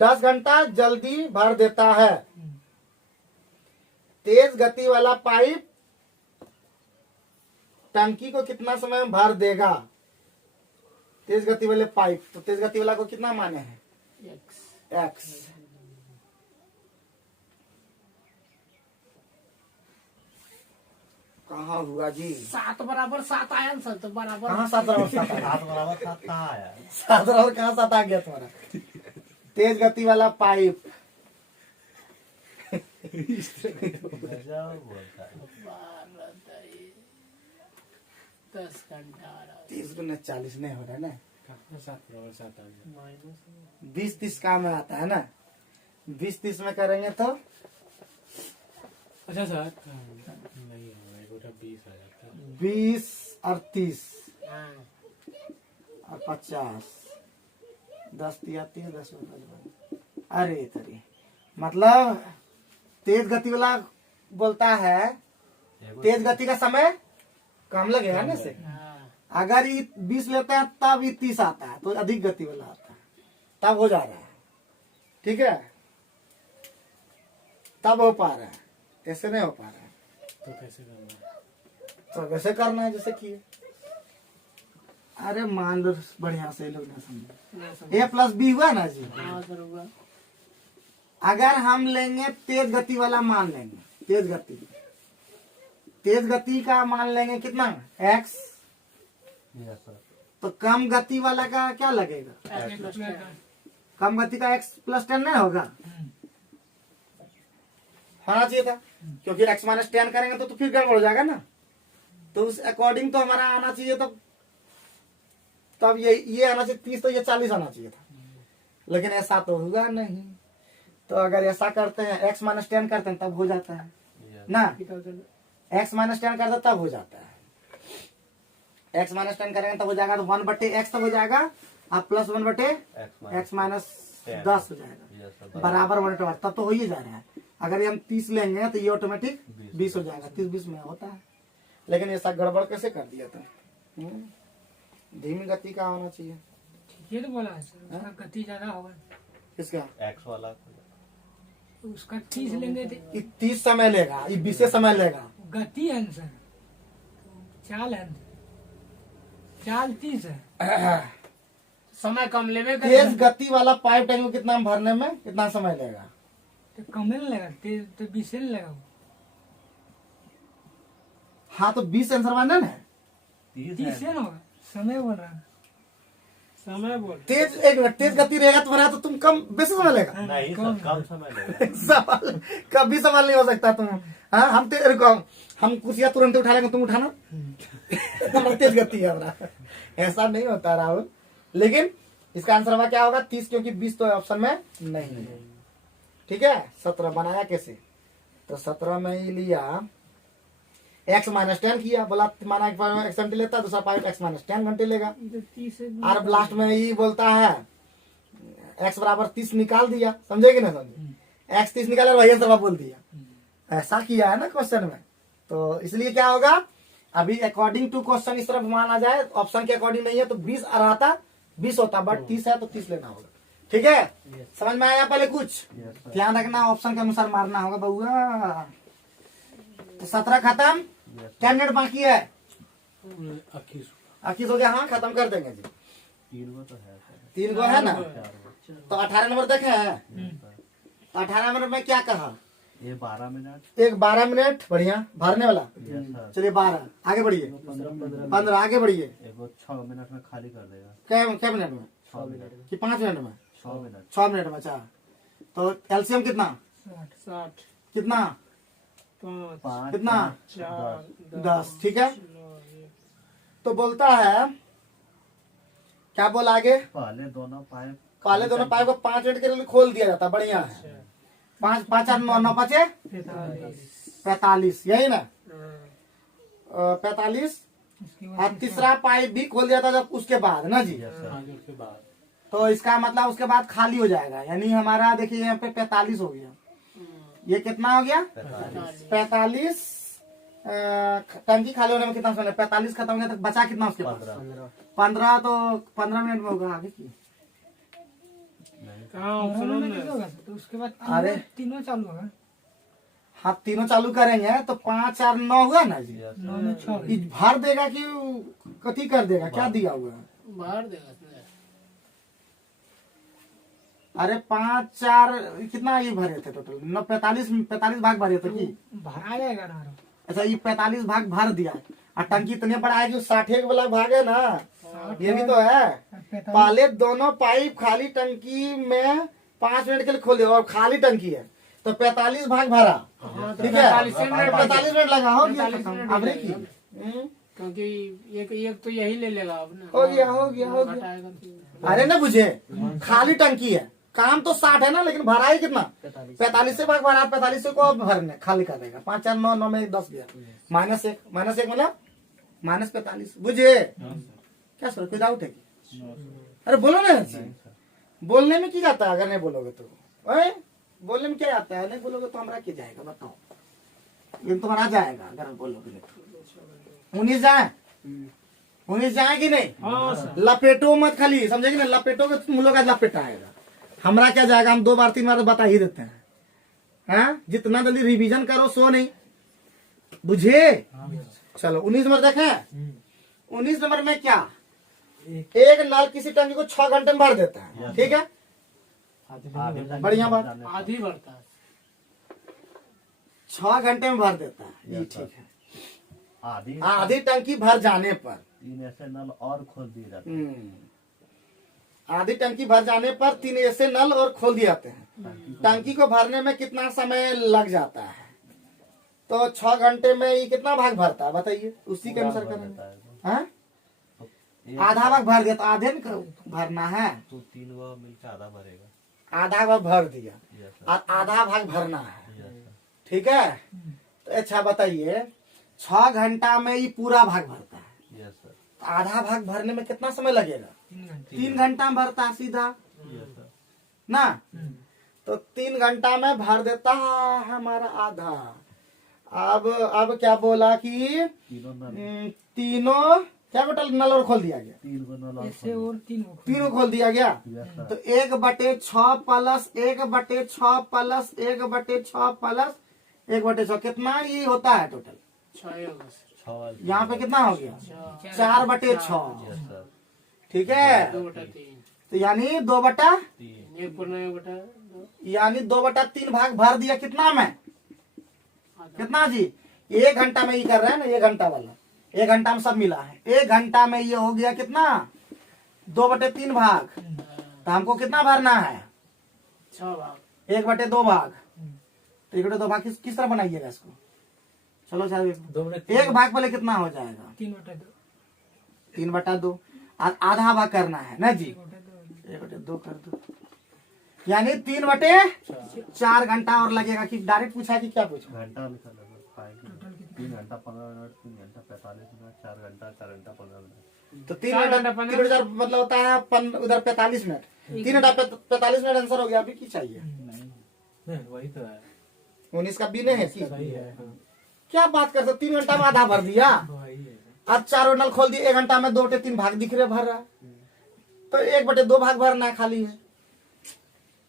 10 घंटा जल्दी भर देता है, तेज गति वाला पाइप टंकी को कितना समय में भर देगा? तेज गति वाले पाइप, तो तेज गति वाला को कितना माने हैं? x। कहाँ हुआ जी? 7 बराबर 7 आया आंसर, तो बराबर कहाँ 7 बराबर 7 आया? 7 बराबर 7 कहाँ आया? 7 बराबर कहाँ 7 आ गया तुम्हारा? तेज गति वाला पाइप गजब बोलता है। 10 घंटा आ रहा 30 गुना 40 नहीं हो रहा है ना। 7 बराबर 7 आ गया। है। माइनस 20-30 काम में आता है ना, 20-30 में करेंगे तो अच्छा सर, नहीं होगा, एक गोटा 20 आ जाता है। 20 और 30 हाँ। और 50, 10 दिया 30, 10 में 55। अरे तरी मतलब तेज गति वाला बोलता है तेज गति का समय कम लगेगा ना से। हाँ। अगर ये 20 लेता है तब ये 30 आता है, तो अधिक गति वाला आता है, तब हो जा रहा है। ठीक है, तब हो पा रहा है, ऐसे नहीं हो पा रहा है। तो कैसे करना है? तो वैसे करना है जैसे किए। अरे मान लो बढ़िया से लोग ना समझे, ना समझ। A + B हुआ ना जी। हाँ सर होगा। अगर हम लेंगे तेज गति वाला मान लेंगे, तेज गति का मान लेंगे कितना x, यस सर। तो कम गति वाला का क्या लगेगा? कम गति का x प्लस 10 नहीं होगा? होना चाहिए था, क्योंकि x माइनस 10 करेंगे तो फिर गड़बड़ हो जाएगा ना। तो उस अकॉर्डिंग तो हमारा आना चाहिए तब ये आना चाहिए 30, तो ये 40 आना चाहिए था, लेकिन ऐसा तो हुआ नहीं। तो अगर ऐसा करते हैं x माइनस 10 करते हैं तब हो जाता है ना, x माइनस 10 करते तब हो जाता है। x माइनस 10 करेंगे तब हो जाएगा, तो 1/x तब हो जाएगा, अब प्लस 1/x माइनस 10 हो जाएगा, यस सर। बराबर 1/8, तब तो हो ही जा रहा है। अगर हम 30 लेंगे तो ये ऑटोमेटिक 20 हो जाएगा, 30-20 में होता है। लेकिन ऐसा गड़बड़ कैसे कर दिया था? धीमी गति का होना चाहिए। ये तो बोला है सर, उसका गति ज्यादा होगा, किसका? एक्स वाला उसका 30 लेंगे तो ये 30 समय लेगा, ये 20 समय लेगा। गति है न सर, चाल है न, चाल 30 है, समय कम लेवे तेज गति वाला पाइप टैंक को कितना भरने में कितना समय लेगा? तो कम नहीं लगेगा, तेज तो 20 नहीं लगेगा। हाँ, तो 20 आंसर माने ना। 30 है ना होगा, समय बोल रहा है, समय बोल तेज एक मिनट, तेज गति रहेगा तुम्हारा तो तुम कम बेसी समय लेगा। नहीं सर, कम समय लगेगा। सवाल कभी सवाल नहीं हो सकता तुम। हाँ, हम तेरे को हम कुर्सियां तुरंत उठा लेंगे, तुम उठाना। हमारा तेज गति है हमारा, ऐसा नहीं होता राहुल। लेकिन इसका आंसर हमारा क्या होगा? 30, क्योंकि 20 तो ऑप्शन में नहीं है। ठीक है, 17 बनाया कैसे? तो 17 में ही लिया, x माइनस 10 किया, बोला माना x घंटे लेता, दूसरा पाइप x माइनस 10 घंटे लेगा। 30 और लास्ट में ये बोलता है x बराबर 30 निकाल दिया, समझे कि ना समझे? x 30 निकाला, वही आंसर बोल दिया। ऐसा किया है ना क्वेश्चन में, तो इसलिए क्या होगा? अभी अकॉर्डिंग टू क्वेश्चन इस तरफ माना जाए, ऑप्शन के अकॉर्डिंग नहीं है तो 20 आ रहा था, 20 होता, बट 30 है तो 30 लेना होगा। ठीक है, समझ में आया? पहले कुछ ध्यान रखना, ऑप्शन के अनुसार मारना होगा बउआ। तो 17 खत्म, 10 मिनट बाकी है। 21 हो गया, हाँ खत्म कर देंगे जी। 3 गो तो है सर। 3 गो है ना, 4 गो। तो 18 नंबर देखे हैं? 18 नंबर में क्या कहा? ये 12 मिनट। एक 12 मिनट, बढ़िया भरने वाला। Yes sir. चलिए 12, आगे बढ़िए। 15 आगे बढ़िए। एगो 6 मिनट में खाली कर देगा। क्या मिनट में? 6 मिनट। कि 5 मिनट में? 6 मिनट। 6 मिनट में। अच्छा, तो एलसीएम कितना? 60 कितना? 5 कितना? 4 10। ठीक है, तो बोलता है क्या बोला आगे? पहले दोनों पाइप को 5 मिनट के लिए खोल दिया जाता, बढ़िया है। 5 5 8 9 9 5 45, यही ना? 45। और तीसरा पाइप भी खोल दिया था जब उसके बाद ना जी। Yes sir. उसके बाद तो इसका मतलब उसके बाद खाली हो जाएगा, यानी हमारा देखिए यहाँ पे 45 हो गया। ये कितना हो गया? 45। टंकी खाली होने में कितना समय? 45 खत्म हो गया, तो बचा कितना उसके पास? 15। तो 15 मिनट में होगा। आगे की तो उसके बाद अरे तीनों चालू होगा, हाँ, तीनों चालू करेंगे तो 5 और 9 हुआ ना जी। 9 में 6 ये भर देगा कि कथी कर देगा? क्या दिया हुआ है? बाहर देगा। अरे 5 4 कितना ये भरे थे टोटल? 45 भाग भरे थे कि? भरा जाएगा ना। अच्छा, ये 45 भाग भर दिया, और टंकी इतने बड़ा है कि 60 वाला भाग है ना, ये भी तो है। पहले दोनों पाइप खाली टंकी में 5 मिनट के लिए खोले, और खाली टंकी है तो 45 भाग भरा। ठीक है, 45 मिनट लगा, हो गया खत्म। अब देखिए, क्योंकि एक तो यही ले लेगा अब ना। हो गया। अरे ना बुझे, खाली टंकी है, काम तो 60 है ना, लेकिन भरा है कितना? 45 से भाग भरा, 45 से को अब भरने खाली कर देगा। 5 4 9 9 में 10 गया, -1 मतलब -45। बुझे क्या सर? कोई डाउट है कि? अरे बोलो ना जी, बोलने में क्या जाता है? अगर नहीं बोलोगे तो बोलने में क्या आता है? नहीं बोलोगे तो हमारा क्या जाएगा बताओ? लेकिन तुम्हारा जाएगा अगर बोलोगे। 19 जाए, 19 जाए कि नहीं? लपेटो मत खाली, समझे कि नहीं? लपेटोगे तो तुम लोग का लपेटा आएगा, हमारा क्या जाएगा? हम 2 बार 3 बार तो बता ही देते हैं। हाँ, जितना जल्दी रिवीजन करो सो नहीं, बुझे? चलो 19 नंबर देखें। 19 नंबर में क्या? एक नल किसी टंकी को 6 घंटे में भर देता है, ठीक है? आधे आधे दिन घंटे बढ़िया बात। जाने पर। आधी बढ़ता है। 6 घंटे में भर देता है, ये Yes, ठीक है। आधी आधी टंकी भर जाने पर 3 ऐसे नल और खोल दिए जाते आधी टंकी भर जाने पर 3 ऐसे नल और खोल दिए जाते हैं। टंकी को भरने में कितना समय लग जाता है? तो 6 घंटे में ये कितना भाग भरता है बताइए, उसी के अनुसार पूरा भर करेंगे। देता है। हाँ? तो एक आधा भाग भर दिया तो आधे में भरना है, तो 3 वो मिलकर आधा भरेगा। आधा भाग भर दिया Yes, sir. और आधा भाग भरना है, Yes, sir. ठीक है। तो अच्छा बताइए, 6 घंटा में ये पूरा भाग भरता है, Yes, sir. तो आधा भाग भरने में कितना समय लगेगा? 3 घंटे। 3 घंटा में भरता है सीधा Yes, sir. ना। तो 3 घंटा में भर देता है हमारा आधा। अब क्या बोला कि तीनों नल तीनों क्या बेटा नल और खोल दिया गया, 3 को नल और ऐसे खोल और 3 को तीनों खोल दिया गया। दिया। Yes, sir. तो 1/6 प्लस 1/6 प्लस 1/6 प्लस 1/6 कितना ये होता है टोटल? 6 होगा सर। 6 यहाँ पे कितना हो गया? 4/6। 4/6, Yes, sir. ठीक है। 2/3। तो यानी 2/3 3 1 पूर्ण 1/2। यानी 2/3 भाग भर दिया कितना में? कितना जी? 1 घंटा में ये कर रहे हैं ना, 1 घंटा वाला, 1 घंटा में सब मिला है। 1 घंटा में ये हो गया कितना? 2/3 भाग। तो हमको कितना भरना है? 6 भाग। 1/2 भाग। तो 1/2 भाग किस तरह बनाइएगा इसको? चलो साहब 1 भाग पहले कितना हो जाएगा? 3/2। 3/2 और आधा भाग करना है ना जी, 1/2 कर दो, यानी 3/4 घंटा और लगेगा। कि डायरेक्ट पूछा कि क्या पूछा? घंटा लिखा लगा पाएंगे। 3 घंटा 15 मिनट, 3 घंटा 45 मिनट, 4 घंटा 4 घंटा 15 मिनट। तो 3 घंटा 3,000 मतलब होता है उधर 45 मिनट, 3 घंटा 45 मिनट आंसर हो गया। अभी की चाहिए? नहीं वही तो है, 19 का बी नहीं है कि? सही है। हाँ, क्या बात कर सकते, 3 घंटा में आधा भर दिया। वही है। अब 4 नल खोल दिए, 1 घंटा में 2/3 भाग दिख रहे भर रहा है। तो 1/2 भाग भरना है खाली है।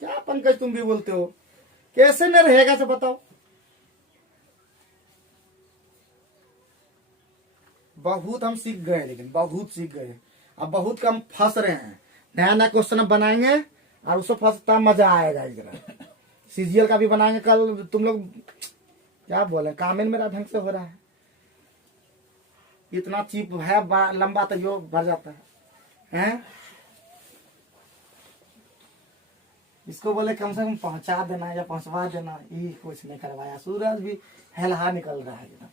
क्या पंकज तुम भी बोलते हो, कैसे न रहेगा तो बताओ। बहुत हम सीख गए, लेकिन बहुत सीख गए। अब बहुत कम फंस रहे हैं। नया नया क्वेश्चन बनाएंगे और उसको फंसता मजा आएगा। इधर सीजीएल का भी बनाएंगे कल। तुम लोग क्या बोले, कामेन मेरा ढंग से हो रहा है, इतना चीप है, लंबा तो यो भर जाता है। इसको बोले कम से कम पहुंचा देना या पहुंचवा देना, ये कुछ नहीं करवाया। सूरज भी हेलहा निकल रहा है एकदम।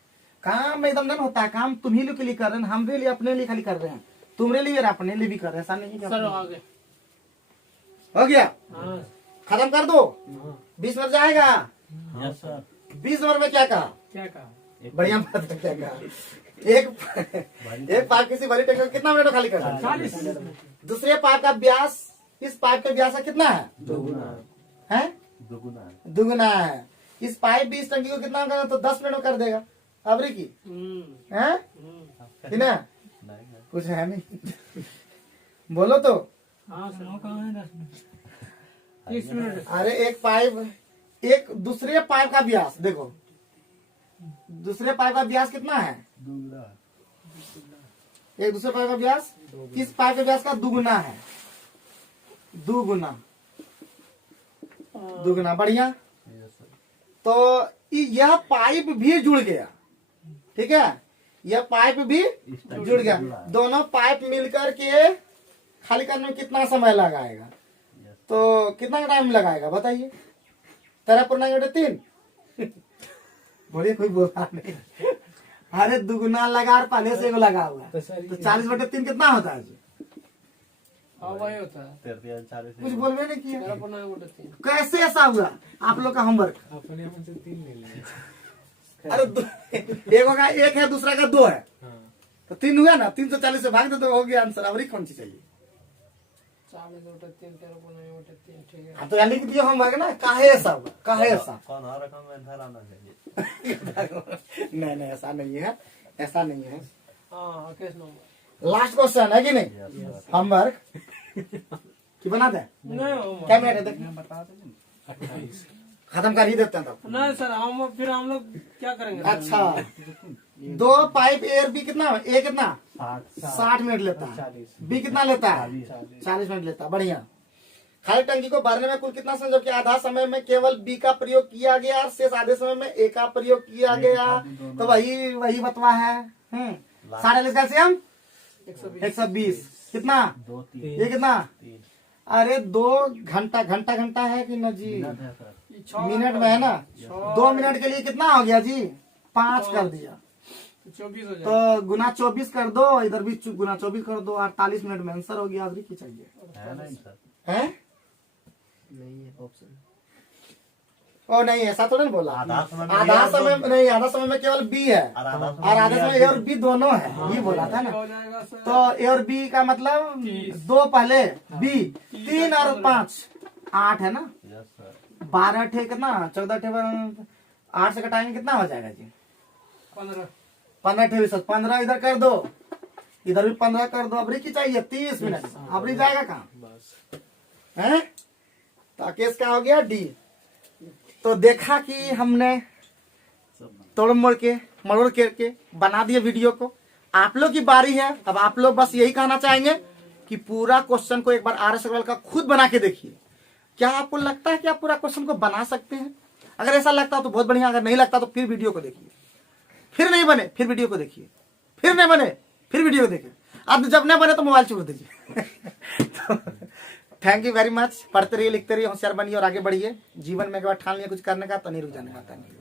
काम एकदम नहीं होता है। काम तुम्ही लोग के लिए कर रहे हैं, हमरे लिए अपने लिए खाली कर रहे हैं। तुम्हारे लिए और अपने लिए भी कर रहे हैं, ऐसा नहीं है। सर आ गए। हो गया, हाँ। खत्म कर दो। हाँ, 20 मिनट जाएगा। Yes, sir. 20 नंबर में क्या कहा? क्या कहा? बढ़िया बात है, क्या कहा? एक पाइप किसी बड़ी टंकी को कितना मिनट में खाली करता है? 40। दूसरे पाइप का व्यास इस पाइप के व्यास का कितना है? दुगुना है। हैं? दुगुना है। दुगना है। इस पाइप भी इस टंकी को कितना करना? तो 10 मिनट में कर देगा। अबरी की है कि ना? नहीं है। कुछ है नहीं। बोलो तो। हाँ सर। कहाँ है 10 मिनट? 30 मिनट। अरे एक पाइप, एक दूसरे पाइप का व्यास देखो, दूसरे पाइप का व्यास कितना है? दुगुना है। एक दूसरे पाइप का व्यास इस पाइप के व्यास का दुगुना है। दुगुना, दुगुना, बढ़िया। Yes, sir. तो यह पाइप भी जुड़ गया, ठीक है। यह पाइप भी जुड़ गया। दोनों पाइप मिलकर के खाली करने में कितना समय लगाएगा? Yes. तो कितना टाइम लगाएगा बताइए? 13.3 बोलिए, कोई बोला नहीं। अरे दुगुना लगा और पहले से एगो लगा हुआ, तो सर तो 40/3 कितना होता है? हाँ वही होता है। 43 कुछ बोलबे नहीं किया। 13.3। कैसे ऐसा हुआ आप लोग का होमवर्क? अपने हम से 3 ले लेंगे। अरे एक होगा, एक है, दूसरा का 2 है, हाँ, तो 3 हुआ ना। 340 से भाग दे तो हो गया आंसर। अबरी कौन सी चाहिए? 40/3 13.3 ठीक है। हाँ, तो लिख दिया होमवर्क ना। काहे ऐसा हुआ, काहे ऐसा? कौन और रकम में इधर आना चाहिए। नहीं नहीं, ऐसा नहीं है, ऐसा नहीं है। हाँ केस नंबर। लास्ट क्वेश्चन है कि नहीं? Yes, sir. होमवर्क कि बना दे? नहीं क्या मिनट है देख, बता देंगे। 28 खत्म कर ही देते हैं तब। नहीं सर, हम लोग क्या करेंगे? अच्छा, 2 पाइप एयर बी कितना? ए कितना? 60 60 मिनट लेता है। 40 बी कितना लेता है? 40 40 मिनट लेता है। बढ़िया। खाली टंकी को भरने में कुल कितना समय, जबकि आधा समय में केवल बी का प्रयोग किया गया और शेष आधे समय में ए का प्रयोग किया गया। तो वही बतवा है। साढ़े कैल्शियम 120 कितना, 2 3 ये कितना, 3 अरे 2 घंटा, घंटा है कि ना जी, मिनट है सर। ये 6 मिनट में है ना, 2 मिनट के लिए कितना हो गया जी, 5 कर दिया। 24 हो जाएगा। तो गुना 24 कर दो, इधर भी गुना 24 कर दो, 48 मिनट में आंसर हो गया। अभी की चाहिए है नहीं सर। है, नहीं है ऑप्शन। ओ नहीं ऐसा थोड़ा ना बोला। आधा समय में आधा समय में नहीं, आधा समय में केवल बी है और आधा और आधे समय ए और बी दोनों है, ये बोला था ना। हो जाएगा सर। तो ए और बी का मतलब 2 पहले, बी 3 और 5 8 है ना, यस सर। 12 ठे कितना, 14 ठे 8 से घटाएंगे कितना हो जाएगा जी, 15 15 ठे 15 इधर कर दो, इधर भी 15 कर दो। अबरी की चाहिए 30 मिनट, अबरी जाएगा कहाँ बस है। तो केस क्या हो गया डी। तो देखा कि हमने तोड़ मोड़ के मरोड़ के बना दिए वीडियो को। आप लोग की बारी है, अब आप लोग बस यही कहना चाहेंगे कि पूरा क्वेश्चन को एक बार आर.एस. अग्रवाल का खुद बना के देखिए। क्या आपको लगता है कि आप पूरा क्वेश्चन को बना सकते हैं? अगर ऐसा लगता है तो बहुत बढ़िया, अगर नहीं लगता तो फिर वीडियो को देखिए, फिर नहीं बने फिर वीडियो को देखिए, फिर नहीं बने फिर वीडियो को देखिए। अब जब नहीं बने तो मोबाइल छोड़ दीजिए। तो थैंक यू वेरी मच। पढ़ते रहिए, लिखते रहिए, होशियार बनिए और आगे बढ़िए। जीवन में एक बार ठान लिया कुछ करने का तो नहीं रुक जाने का। Thank you.